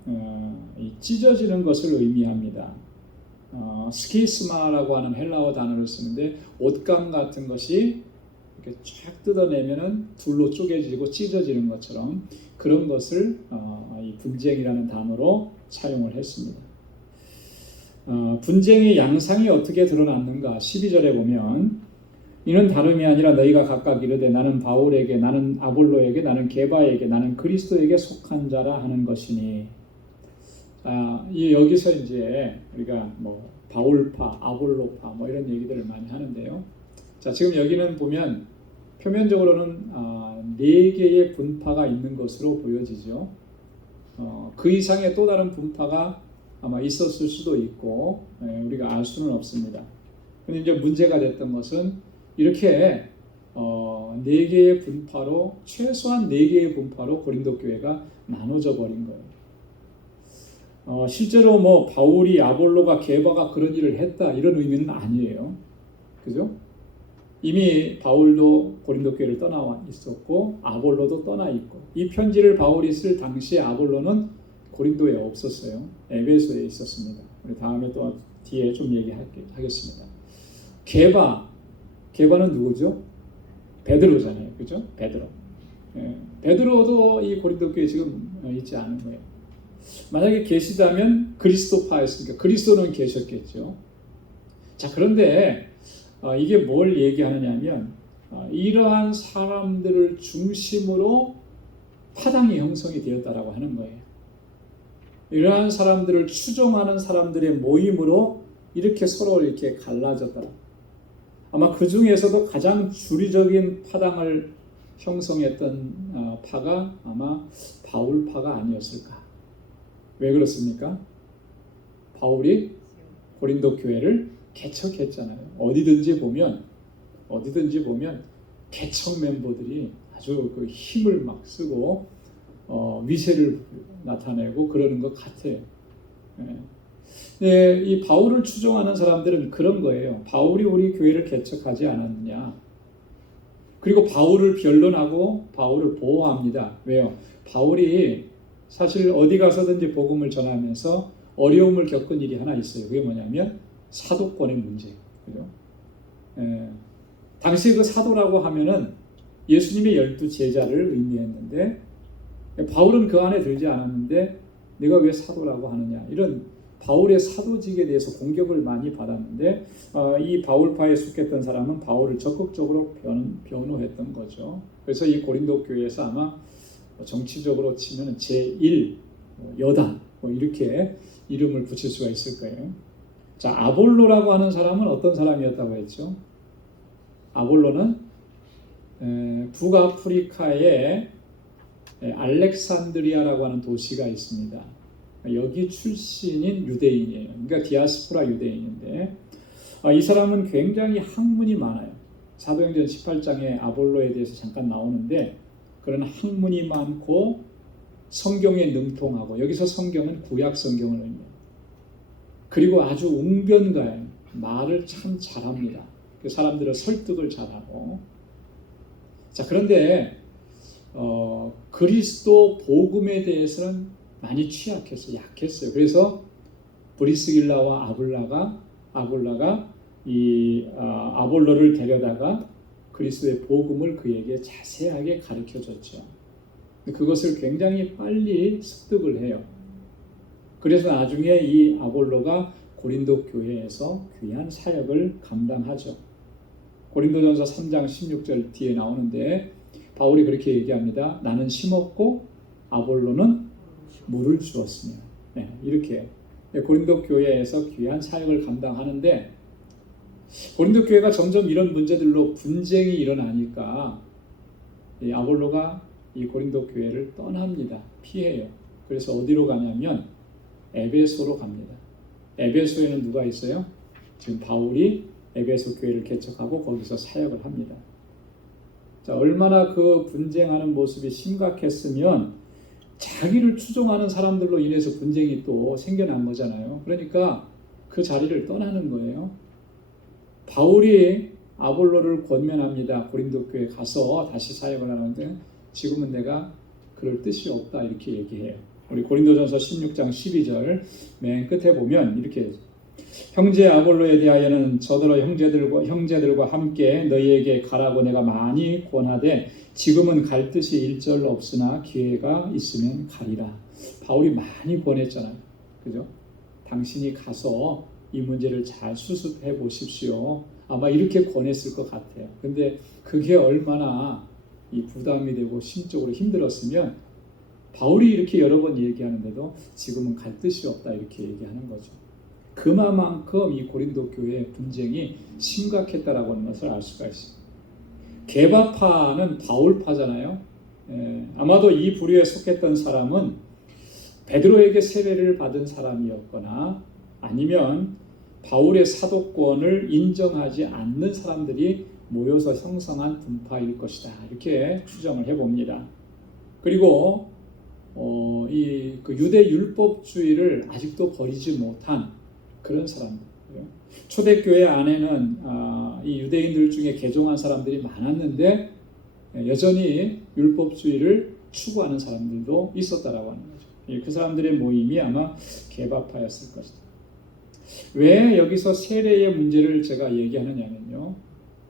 찢어지는 것을 의미합니다. 스키스마라고 하는 헬라어 단어를 쓰는데 옷감 같은 것이 이렇게 쫙 뜯어내면은 둘로 쪼개지고 찢어지는 것처럼 그런 것을 이 분쟁이라는 단어로 사용을 했습니다. 분쟁의 양상이 어떻게 드러났는가? 12절에 보면 이는 다름이 아니라 너희가 각각 이르되 나는 바울에게, 나는 아볼로에게, 나는 게바에게, 나는 그리스도에게 속한 자라 하는 것이니. 여기서 이제 우리가 바울파, 아볼로파 이런 얘기들을 많이 하는데요. 자, 지금 여기는 보면 표면적으로는 4개의 분파가 있는 것으로 보여지죠. 그 이상의 또 다른 분파가 아마 있었을 수도 있고 우리가 알 수는 없습니다. 근데 이제 문제가 됐던 것은 이렇게 4개의 분파로, 최소한 4개의 분파로 고린도 교회가 나눠져 버린 거예요. 실제로 바울이, 아볼로가, 게바가 그런 일을 했다 이런 의미는 아니에요. 그죠? 이미 바울도 고린도 교회를 떠나 있었고 아볼로도 떠나 있고, 이 편지를 바울이 쓸 당시에 아볼로는 고린도에 없었어요. 에베소에 있었습니다. 우리 다음에 또 뒤에 좀 얘기하겠습니다. 게바는 누구죠? 베드로잖아요. 그죠? 베드로. 베드로도 이 고린도 교회에 지금 있지 않은 거예요. 만약에 계시다면 그리스도파였으니까 그리스도는 계셨겠죠. 자, 그런데 이게 뭘 얘기하느냐면 이러한 사람들을 중심으로 파당이 형성이 되었다라고 하는 거예요. 이러한 사람들을 추종하는 사람들의 모임으로 이렇게 서로 이렇게 갈라졌다. 아마 그 중에서도 가장 주류적인 파당을 형성했던 파가 아마 바울파가 아니었을까. 왜 그렇습니까? 바울이 고린도 교회를 개척했잖아요. 어디든지 보면 개척 멤버들이 아주 그 힘을 막 쓰고 위세를 나타내고 그러는 것 같아요. 네, 이 바울을 추종하는 사람들은 그런 거예요. 바울이 우리 교회를 개척하지 않았느냐. 그리고 바울을 변론하고 바울을 보호합니다. 왜요? 바울이 사실 어디 가서든지 복음을 전하면서 어려움을 겪은 일이 하나 있어요. 그게 뭐냐면 사도권의 문제. 그죠? 당시 그 사도라고 하면은 예수님의 12 제자를 의미했는데 바울은 그 안에 들지 않았는데 내가 왜 사도라고 하느냐. 이런 바울의 사도직에 대해서 공격을 많이 받았는데 이 바울파에 속했던 사람은 바울을 적극적으로 변호했던 거죠. 그래서 이 고린도 교회에서 아마 정치적으로 치면 제1 여단 이렇게 이름을 붙일 수가 있을 거예요. 자, 아볼로라고 하는 사람은 어떤 사람이었다고 했죠? 아볼로는 북아프리카에 알렉산드리아라고 하는 도시가 있습니다. 여기 출신인 유대인이에요. 그러니까 디아스포라 유대인인데 이 사람은 굉장히 학문이 많아요. 사도행전 18장에 아볼로에 대해서 잠깐 나오는데 그런 학문이 많고 성경에 능통하고 여기서 성경은 구약 성경을 의미해요. 그리고 아주 웅변가예요. 말을 참 잘합니다. 그 사람들을 설득을 잘하고. 자, 그런데 그리스도 복음에 대해서는 많이 취약했어요. 약했어요. 그래서 브리스길라와 아볼라가 이 아볼로를 데려다가 그리스도의 복음을 그에게 자세하게 가르쳐줬죠. 그것을 굉장히 빨리 습득을 해요. 그래서 나중에 이 아볼로가 고린도 교회에서 귀한 사역을 감당하죠. 고린도전서 3장 16절 뒤에 나오는데 바울이 그렇게 얘기합니다. 나는 심었고 아볼로는 물을 주었으며. 네, 이렇게 고린도 교회에서 귀한 사역을 감당하는데 고린도 교회가 점점 이런 문제들로 분쟁이 일어나니까 이 아볼로가 이 고린도 교회를 떠납니다. 피해요. 그래서 어디로 가냐면 에베소로 갑니다. 에베소에는 누가 있어요? 지금 바울이 에베소 교회를 개척하고 거기서 사역을 합니다. 자, 얼마나 그 분쟁하는 모습이 심각했으면 자기를 추종하는 사람들로 인해서 분쟁이 또 생겨난 거잖아요. 그러니까 그 자리를 떠나는 거예요. 바울이 아볼로를 권면합니다. 고린도 교회에 가서 다시 사역을 하는데 지금은 내가 그럴 뜻이 없다 이렇게 얘기해요. 우리 고린도전서 16장 12절 맨 끝에 보면 이렇게 형제 아볼로에 대하여는 저더러 형제들과 함께 너희에게 가라고 내가 많이 권하되 지금은 갈 뜻이 일절 없으나 기회가 있으면 가리라. 바울이 많이 권했잖아요. 그죠? 당신이 가서 이 문제를 잘 수습해 보십시오. 아마 이렇게 권했을 것 같아요. 근데 그게 얼마나 이 부담이 되고 심적으로 힘들었으면 바울이 이렇게 여러 번 얘기하는데도 지금은 갈 뜻이 없다 이렇게 얘기하는 거죠. 그만큼 이 고린도 교회의 분쟁이 심각했다라고 하는 것을 알 수가 있습니다. 게바파는 바울파잖아요. 아마도 이 부류에 속했던 사람은 베드로에게 세례를 받은 사람이었거나 아니면 바울의 사도권을 인정하지 않는 사람들이 모여서 형성한 분파일 것이다. 이렇게 추정을 해봅니다. 그리고 그 유대 율법주의를 아직도 버리지 못한 그런 사람들이에요. 초대교회 안에는 이 유대인들 중에 개종한 사람들이 많았는데 여전히 율법주의를 추구하는 사람들도 있었다라고 하는 거죠. 그 사람들의 모임이 아마 게바파였을 것이다. 왜 여기서 세례의 문제를 제가 얘기하느냐면요.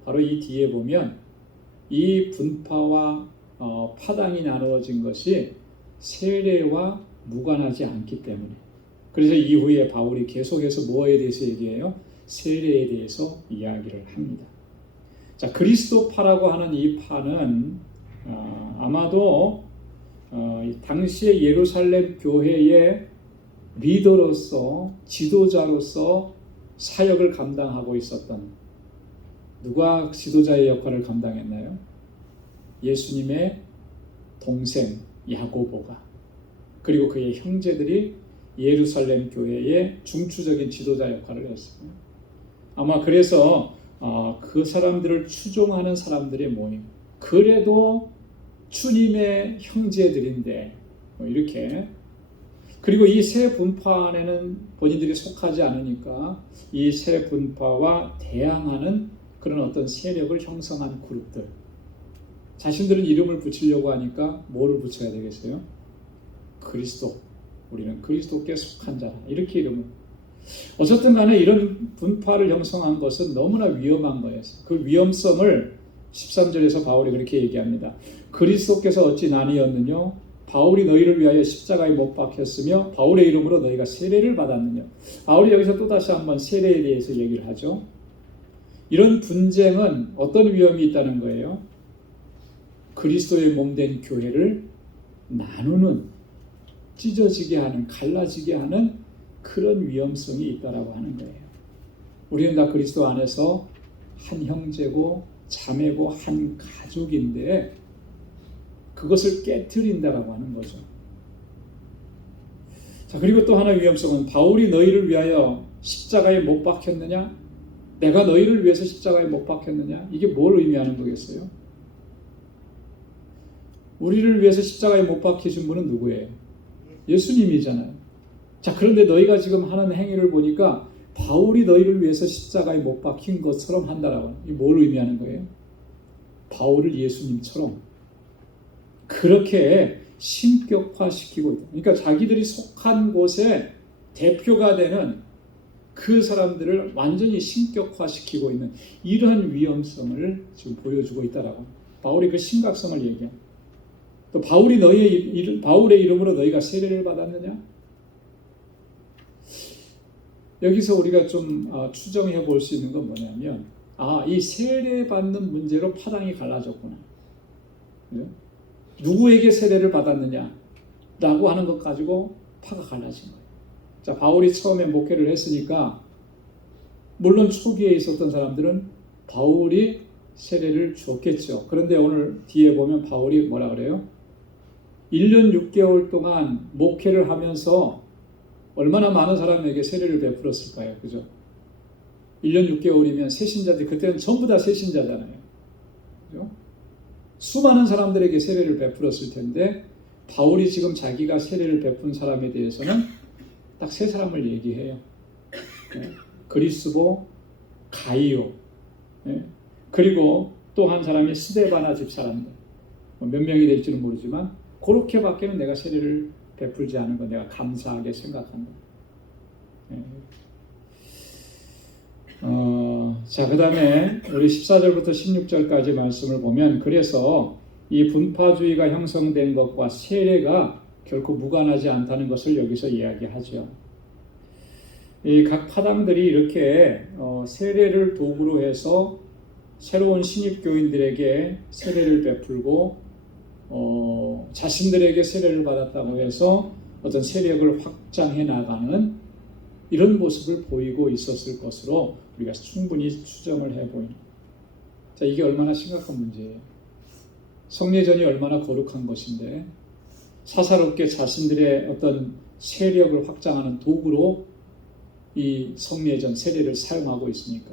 바로 이 뒤에 보면 이 분파와 파당이 나누어진 것이 세례와 무관하지 않기 때문에, 그래서 이후에 바울이 계속해서 뭐에 대해서 얘기해요? 세례에 대해서 이야기를 합니다. 자, 그리스도파라고 하는 이 파는 아마도 당시의 예루살렘 교회의 리더로서, 지도자로서 사역을 감당하고 있었던, 누가 지도자의 역할을 감당했나요? 예수님의 동생 야고보가, 그리고 그의 형제들이 예루살렘 교회의 중추적인 지도자 역할을 했습니다. 아마 그래서 그 사람들을 추종하는 사람들의 모임, 그래도 주님의 형제들인데 이렇게, 그리고 이 세 분파 안에는 본인들이 속하지 않으니까 이 세 분파와 대항하는 그런 어떤 세력을 형성한 그룹들, 자신들은 이름을 붙이려고 하니까 뭐를 붙여야 되겠어요? 그리스도, 우리는 그리스도께 속한 자라, 이렇게 이름을. 어쨌든 간에 이런 분파를 형성한 것은 너무나 위험한 거였어요. 그 위험성을 13절에서 바울이 그렇게 얘기합니다. 그리스도께서 어찌 나뉘었느냐? 바울이 너희를 위하여 십자가에 못 박혔으며 바울의 이름으로 너희가 세례를 받았느냐? 바울이 여기서 또다시 한번 세례에 대해서 얘기를 하죠. 이런 분쟁은 어떤 위험이 있다는 거예요? 그리스도의 몸된 교회를 나누는, 찢어지게 하는, 갈라지게 하는 그런 위험성이 있다라고 하는 거예요. 우리는 다 그리스도 안에서 한 형제고 자매고 한 가족인데 그것을 깨트린다라고 하는 거죠. 자, 그리고 또 하나의 위험성은 바울이 너희를 위하여 십자가에 못 박혔느냐? 내가 너희를 위해서 십자가에 못 박혔느냐? 이게 뭘 의미하는 거겠어요? 우리를 위해서 십자가에 못 박히신 분은 누구예요? 예수님이잖아요. 자, 그런데 너희가 지금 하는 행위를 보니까 바울이 너희를 위해서 십자가에 못 박힌 것처럼 한다라고. 이게 뭘 의미하는 거예요? 바울을 예수님처럼 그렇게 신격화시키고 있다. 그러니까 자기들이 속한 곳에 대표가 되는 그 사람들을 완전히 신격화시키고 있는 이러한 위험성을 지금 보여주고 있다라고. 바울이 그 심각성을 얘기합니다. 또 바울의 이름으로 너희가 세례를 받았느냐? 여기서 우리가 좀 추정해 볼 수 있는 건 뭐냐면, 이 세례 받는 문제로 파당이 갈라졌구나. 네? 누구에게 세례를 받았느냐? 라고 하는 것 가지고 파가 갈라진 거예요. 자, 바울이 처음에 목회를 했으니까 물론 초기에 있었던 사람들은 바울이 세례를 줬겠죠. 그런데 오늘 뒤에 보면 바울이 뭐라 그래요? 1년 6개월 동안 목회를 하면서 얼마나 많은 사람에게 세례를 베풀었을까요? 그죠? 1년 6개월이면 새신자들, 그때는 전부 다 새신자잖아요. 그죠? 수많은 사람들에게 세례를 베풀었을 텐데 바울이 지금 자기가 세례를 베푼 사람에 대해서는 딱 세 사람을 얘기해요. 네. 그리스보, 가이오, 네. 그리고 또 한 사람이 스데바나 집 사람들. 몇 명이 될지는 모르지만 그렇게밖에는 내가 세례를 베풀지 않은 건 내가 감사하게 생각한다. 네. 자, 그 다음에 우리 14절부터 16절까지 말씀을 보면, 그래서 이 분파주의가 형성된 것과 세례가 결코 무관하지 않다는 것을 여기서 이야기하죠. 이 각 파당들이 이렇게 세례를 도구로 해서 새로운 신입교인들에게 세례를 베풀고 자신들에게 세례를 받았다고 해서 어떤 세력을 확장해 나가는 이런 모습을 보이고 있었을 것으로 우리가 충분히 추정을 해보입니다. 자, 이게 얼마나 심각한 문제예요. 성례전이 얼마나 거룩한 것인데 사사롭게 자신들의 어떤 세력을 확장하는 도구로 이 성례전 세례를 사용하고 있으니까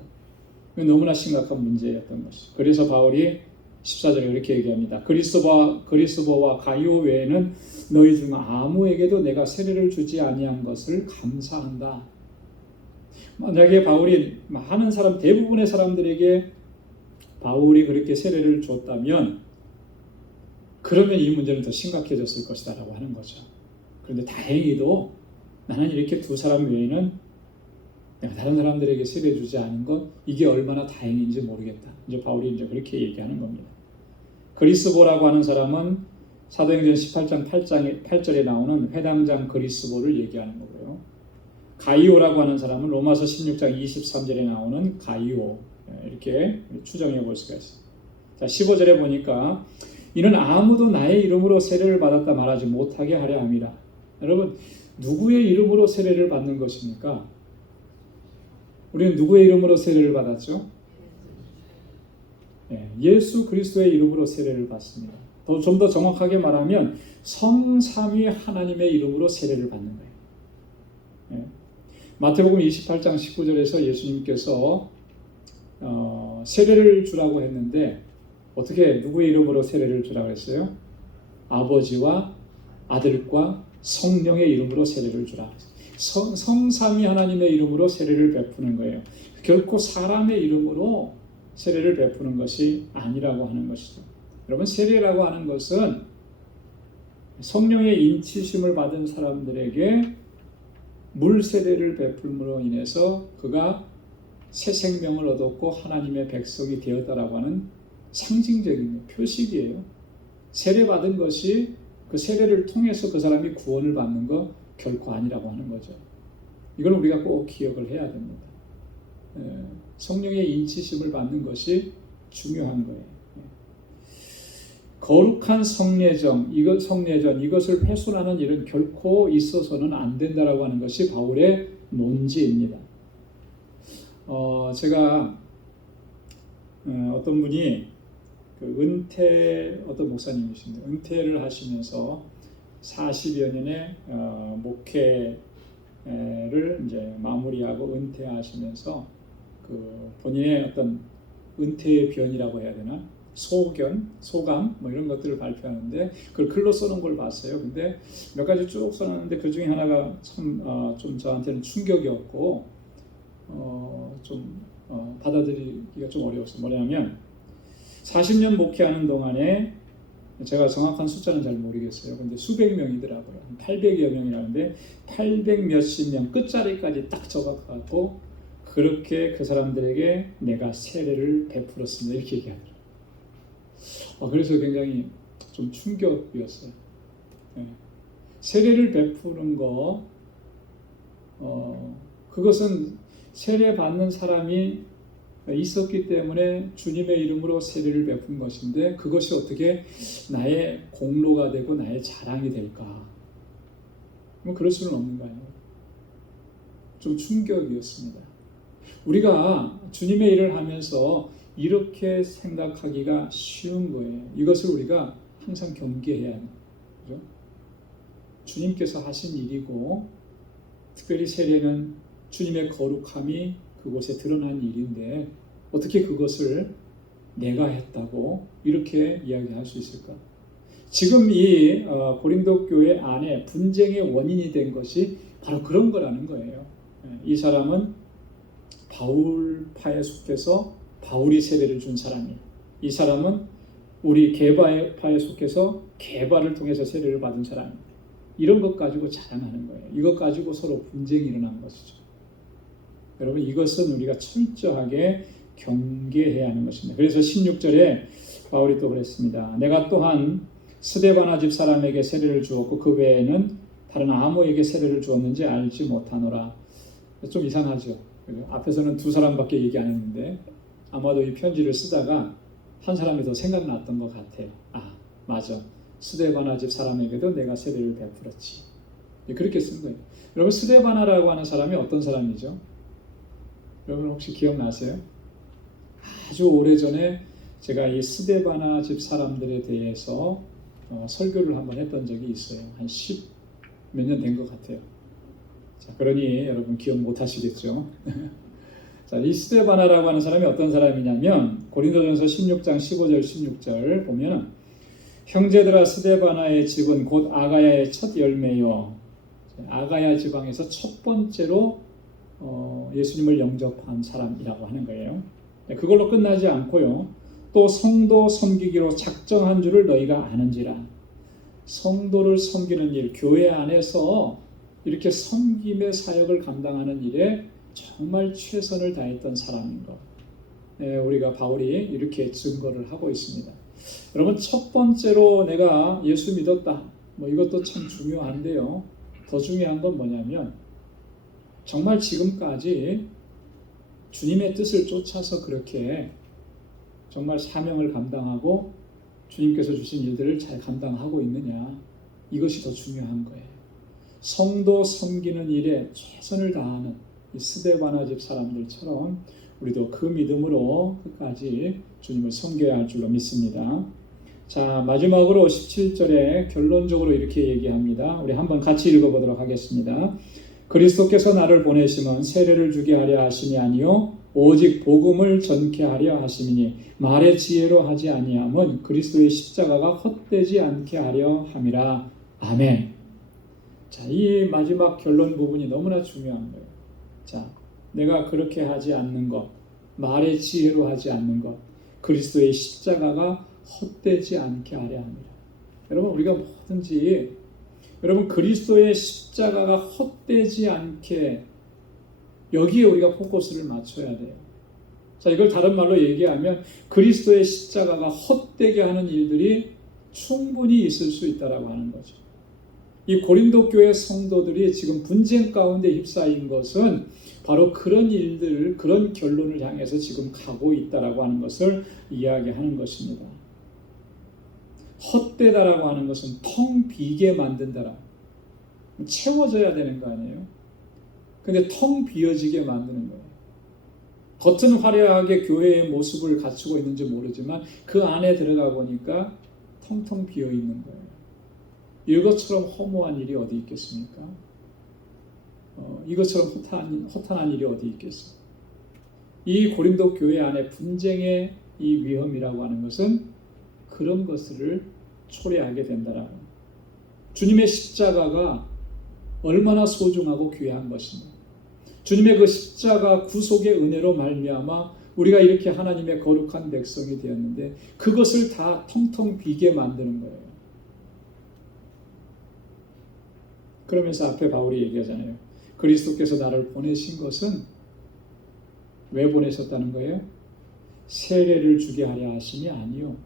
너무나 심각한 문제였던 것이죠. 그래서 바울이 14절에 이렇게 얘기합니다. 그리스도와 가이오 외에는 너희 중 아무에게도 내가 세례를 주지 아니한 것을 감사한다. 만약에 바울이 많은 사람, 대부분의 사람들에게 바울이 그렇게 세례를 줬다면 그러면 이 문제는 더 심각해졌을 것이다 라고 하는 거죠. 그런데 다행히도 나는 이렇게 두 사람 외에는 내가 다른 사람들에게 세례 주지 않은 것, 이게 얼마나 다행인지 모르겠다. 이제 바울이 이제 그렇게 얘기하는 겁니다. 그리스보라고 하는 사람은 사도행전 18장 8절에 나오는 회당장 그리스보를 얘기하는 거고요. 가이오라고 하는 사람은 로마서 16장 23절에 나오는 가이오, 이렇게 추정해 볼 수가 있습니다. 자, 15절에 보니까 이는 아무도 나의 이름으로 세례를 받았다 말하지 못하게 하려 함이라. 여러분, 누구의 이름으로 세례를 받는 것입니까? 우리는 누구의 이름으로 세례를 받았죠? 예수 그리스도의 이름으로 세례를 받습니다. 좀 더 정확하게 말하면 성삼위 하나님의 이름으로 세례를 받는 거예요. 마태복음 28장 19절에서 예수님께서 세례를 주라고 했는데 어떻게 누구의 이름으로 세례를 주라고 했어요? 아버지와 아들과 성령의 이름으로 세례를 주라. 성삼위 하나님의 이름으로 세례를 베푸는 거예요. 결코 사람의 이름으로 세례를 베푸는 것이 아니라고 하는 것이죠. 여러분, 세례라고 하는 것은 성령의 인치심을 받은 사람들에게 물 세례를 베풀므로 인해서 그가 새 생명을 얻었고 하나님의 백성이 되었다라고 하는 상징적인 표식이에요. 세례 받은 것이 그 세례를 통해서 그 사람이 구원을 받는 것 결코 아니라고 하는 거죠. 이걸 우리가 꼭 기억을 해야 됩니다. 성령의 인치심을 받는 것이 중요한 거예요. 거룩한 성례전, 이것을 훼손하는 일은 결코 있어서는 안 된다라고 하는 것이 바울의 논지입니다. 제가 어떤 분이 어떤 목사님이신데 은퇴를 하시면서 40여 년의 목회를 이제 마무리하고 은퇴하시면서 본인의 어떤 은퇴의 변이라고 해야 되나? 소감 뭐 이런 것들을 발표하는데 그걸 글로 써놓은 걸 봤어요. 근데 몇 가지 쭉 써놨는데 그 중에 하나가 참 좀 저한테는 충격이었고 받아들이기가 좀 어려웠어요. 뭐냐면 40년 목회하는 동안에 제가 정확한 숫자는 잘 모르겠어요. 근데 수백 명이더라고요. 800여 명이라는데 800 몇십 명 끝자리까지 딱 적어갖고 그렇게 그 사람들에게 내가 세례를 베풀었습니다. 이렇게 얘기하더라고요. 그래서 굉장히 좀 충격이었어요. 세례를 베푸는 거, 그것은 세례 받는 사람이 있었기 때문에 주님의 이름으로 세례를 베푼 것인데 그것이 어떻게 나의 공로가 되고 나의 자랑이 될까? 뭐 그럴 수는 없는 거 아니에요. 좀 충격이었습니다. 우리가 주님의 일을 하면서 이렇게 생각하기가 쉬운 거예요. 이것을 우리가 항상 경계해야 해요. 그죠? 주님께서 하신 일이고 특별히 세례는 주님의 거룩함이 그곳에 드러난 일인데 어떻게 그것을 내가 했다고 이렇게 이야기할 수 있을까? 지금 이 고린도 교회 안에 분쟁의 원인이 된 것이 바로 그런 거라는 거예요. 이 사람은 바울파에 속해서 바울이 세례를 준 사람이에요. 이 사람은 우리 게바파에 속해서 게바를 통해서 세례를 받은 사람입니다. 이런 것 가지고 자랑하는 거예요. 이것 가지고 서로 분쟁이 일어난 것이죠. 여러분, 이것은 우리가 철저하게 경계해야 하는 것입니다. 그래서 16절에 바울이 또 그랬습니다. 내가 또한 스데바나 집 사람에게 세례를 주었고 그 외에는 다른 아무에게 세례를 주었는지 알지 못하노라. 좀 이상하죠. 앞에서는 두 사람밖에 얘기 안 했는데 아마도 이 편지를 쓰다가 한 사람이 더 생각났던 것 같아요. 맞아. 스데바나 집 사람에게도 내가 세례를 베풀었지. 그렇게 쓴 거예요. 여러분, 스데바나라고 하는 사람이 어떤 사람이죠? 여러분 혹시 기억나세요? 아주 오래전에 제가 이 스데바나 집 사람들에 대해서 설교를 한번 했던 적이 있어요. 한 10 몇 년 된 것 같아요. 자, 그러니 여러분 기억 못 하시겠죠? 자, 이 스데바나라고 하는 사람이 어떤 사람이냐면 고린도전서 16장 15절 16절 보면 형제들아 스데바나의 집은 곧 아가야의 첫 열매요. 아가야 지방에서 첫 번째로 예수님을 영접한 사람이라고 하는 거예요. 그걸로 끝나지 않고요. 또 성도 섬기기로 작정한 줄을 너희가 아는지라. 성도를 섬기는 일, 교회 안에서 이렇게 섬김의 사역을 감당하는 일에 정말 최선을 다했던 사람인 것. 우리가 바울이 이렇게 증거를 하고 있습니다. 여러분, 첫 번째로 내가 예수 믿었다. 이것도 참 중요한데요. 더 중요한 건 뭐냐면 정말 지금까지 주님의 뜻을 쫓아서 그렇게 정말 사명을 감당하고 주님께서 주신 일들을 잘 감당하고 있느냐, 이것이 더 중요한 거예요. 성도 섬기는 일에 최선을 다하는 이 스데바나 집 사람들처럼 우리도 그 믿음으로 끝까지 주님을 섬겨야 할 줄로 믿습니다. 자, 마지막으로 17절에 결론적으로 이렇게 얘기합니다. 우리 한번 같이 읽어보도록 하겠습니다. 그리스도께서 나를 보내심은 세례를 주게 하려 하심이 아니요 오직 복음을 전케 하려 하심이니 말의 지혜로 하지 아니함은 그리스도의 십자가가 헛되지 않게 하려 함이라. 아멘. 자, 이 마지막 결론 부분이 너무나 중요한 거예요. 자, 내가 그렇게 하지 않는 것, 말의 지혜로 하지 않는 것, 그리스도의 십자가가 헛되지 않게 하려 합니다. 여러분, 우리가 뭐든지 여러분 그리스도의 십자가가 헛되지 않게 여기에 우리가 포커스를 맞춰야 돼요. 자, 이걸 다른 말로 얘기하면 그리스도의 십자가가 헛되게 하는 일들이 충분히 있을 수 있다라고 하는 거죠. 이 고린도 교회 성도들이 지금 분쟁 가운데 휩싸인 것은 바로 그런 일들, 그런 결론을 향해서 지금 가고 있다라고 하는 것을 이야기하는 것입니다. 헛되다라고 하는 것은 텅 비게 만든다라. 채워져야 되는 거 아니에요? 근데 텅 비어지게 만드는 거예요. 겉은 화려하게 교회의 모습을 갖추고 있는지 모르지만 그 안에 들어가 보니까 텅텅 비어 있는 거예요. 이것처럼 허무한 일이 어디 있겠습니까? 이것처럼 허탄한 일이 어디 있겠어요? 이 고린도 교회 안에 분쟁의 이 위험이라고 하는 것은 그런 것을 초래하게 된다라고. 주님의 십자가가 얼마나 소중하고 귀한 것입니다. 주님의 그 십자가 구속의 은혜로 말미암아 우리가 이렇게 하나님의 거룩한 백성이 되었는데 그것을 다 텅텅 비게 만드는 거예요. 그러면서 앞에 바울이 얘기하잖아요. 그리스도께서 나를 보내신 것은 왜 보내셨다는 거예요? 세례를 주게 하려 하심이 아니요.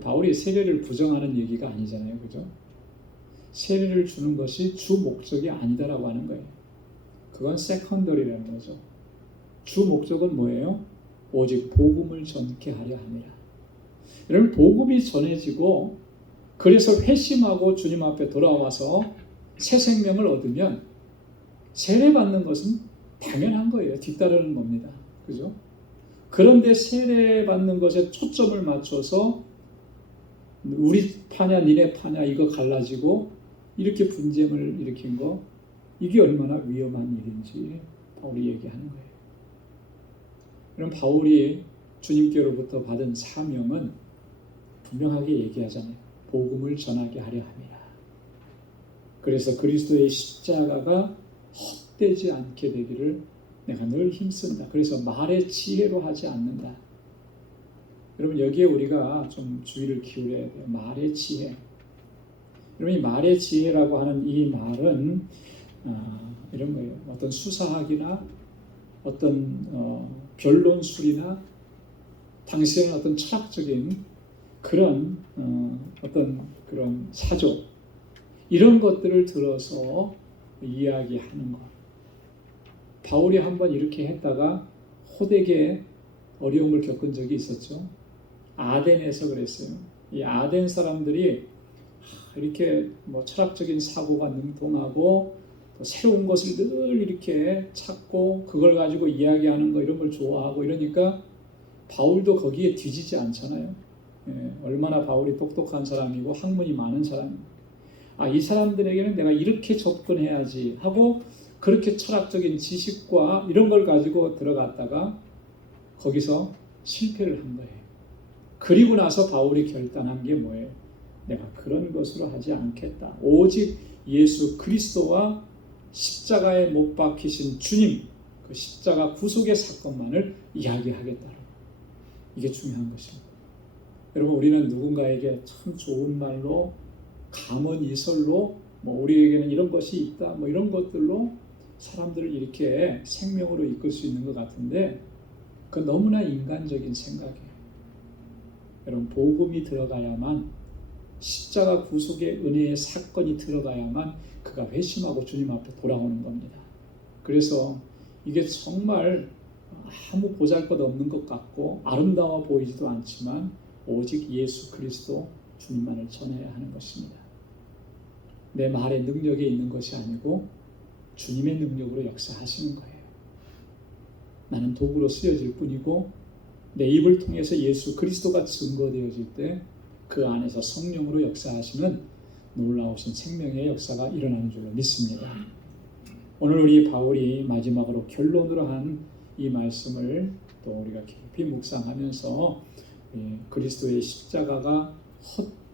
바울이 세례를 부정하는 얘기가 아니잖아요. 그죠? 세례를 주는 것이 주 목적이 아니다라고 하는 거예요. 그건 세컨더리라는 거죠. 주 목적은 뭐예요? 오직 복음을 전케 하려 함이라. 여러분, 복음이 전해지고 그래서 회심하고 주님 앞에 돌아와서 새 생명을 얻으면 세례받는 것은 당연한 거예요. 뒤따르는 겁니다. 그죠? 그런데 세례받는 것에 초점을 맞춰서 우리 파냐 니네 파냐 이거 갈라지고 이렇게 분쟁을 일으킨 거, 이게 얼마나 위험한 일인지 바울이 얘기하는 거예요. 그럼 바울이 주님께로부터 받은 사명은 분명하게 얘기하잖아요. 복음을 전하게 하려 함이라. 그래서 그리스도의 십자가가 헛되지 않게 되기를 내가 늘 힘쓴다. 그래서 말의 지혜로 하지 않는다. 여러분, 여기에 우리가 좀 주의를 기울여야 돼요. 말의 지혜. 여러분, 이 말의 지혜라고 하는 이 말은 이런 거예요. 어떤 수사학이나 어떤 변론술이나 당시에는 어떤 철학적인 그런 어떤 그런 사조, 이런 것들을 들어서 이야기하는 것. 바울이 한번 이렇게 했다가 호되게 어려움을 겪은 적이 있었죠. 아덴에서 그랬어요. 이 아덴 사람들이 이렇게 철학적인 사고가 능통하고 새로운 것을 늘 이렇게 찾고 그걸 가지고 이야기하는 거, 이런 걸 좋아하고 이러니까 바울도 거기에 뒤지지 않잖아요. 얼마나 바울이 똑똑한 사람이고 학문이 많은 사람이고, 이 사람들에게는 내가 이렇게 접근해야지 하고 그렇게 철학적인 지식과 이런 걸 가지고 들어갔다가 거기서 실패를 한 거예요. 그리고 나서 바울이 결단한 게 뭐예요? 내가 그런 것으로 하지 않겠다. 오직 예수 그리스도와 십자가에 못 박히신 주님, 그 십자가 구속의 사건만을 이야기하겠다. 이게 중요한 것입니다. 여러분, 우리는 누군가에게 참 좋은 말로, 감언이설로, 우리에게는 이런 것이 있다, 이런 것들로 사람들을 이렇게 생명으로 이끌 수 있는 것 같은데, 그 너무나 인간적인 생각이에요. 여러분, 복음이 들어가야만, 십자가 구속의 은혜의 사건이 들어가야만 그가 회심하고 주님 앞에 돌아오는 겁니다. 그래서 이게 정말 아무 보잘것없는 것 같고 아름다워 보이지도 않지만 오직 예수 그리스도 주님만을 전해야 하는 것입니다. 내 말의 능력에 있는 것이 아니고 주님의 능력으로 역사하시는 거예요. 나는 도구로 쓰여질 뿐이고 내 입을 통해서 예수 그리스도가 증거되어질 때 그 안에서 성령으로 역사하시는 놀라우신 생명의 역사가 일어나는 줄로 믿습니다. 오늘 우리 바울이 마지막으로 결론으로 한 이 말씀을 또 우리가 깊이 묵상하면서 그리스도의 십자가가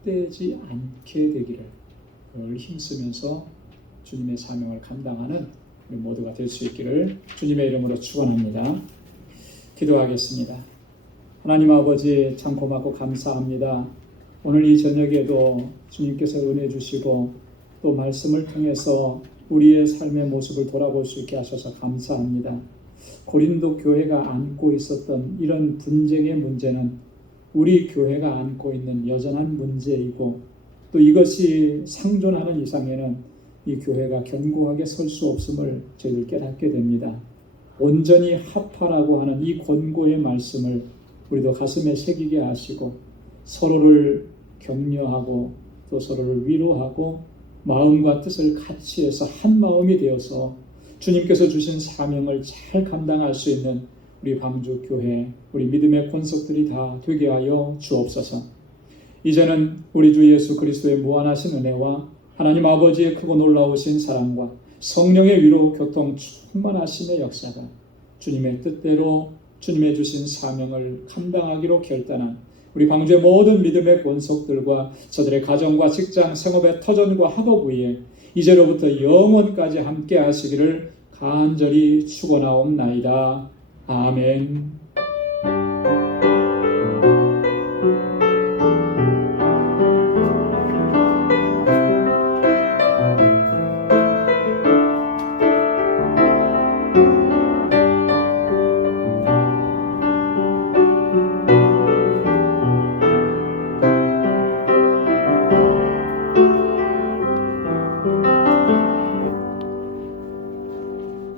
헛되지 않게 되기를 그걸 힘쓰면서 주님의 사명을 감당하는 우리 모두가 될 수 있기를 주님의 이름으로 축원합니다. 기도하겠습니다. 하나님 아버지, 참 고맙고 감사합니다. 오늘 이 저녁에도 주님께서 은혜 주시고 또 말씀을 통해서 우리의 삶의 모습을 돌아볼 수 있게 하셔서 감사합니다. 고린도 교회가 안고 있었던 이런 분쟁의 문제는 우리 교회가 안고 있는 여전한 문제이고 또 이것이 상존하는 이상에는 이 교회가 견고하게 설 수 없음을 저희들 깨닫게 됩니다. 온전히 합하라고 하는 이 권고의 말씀을 우리도 가슴에 새기게 하시고 서로를 격려하고 또 서로를 위로하고 마음과 뜻을 같이 해서 한 마음이 되어서 주님께서 주신 사명을 잘 감당할 수 있는 우리 방주교회, 우리 믿음의 권속들이 다 되게 하여 주옵소서. 이제는 우리 주 예수 그리스도의 무한하신 은혜와 하나님 아버지의 크고 놀라우신 사랑과 성령의 위로 교통 충만하심의 역사가 주님의 뜻대로 주님의 주신 사명을 감당하기로 결단한 우리 방주의 모든 믿음의 권속들과 저들의 가정과 직장, 생업의 터전과 학업 위에 이제로부터 영원까지 함께 하시기를 간절히 축원하옵나이다. 아멘.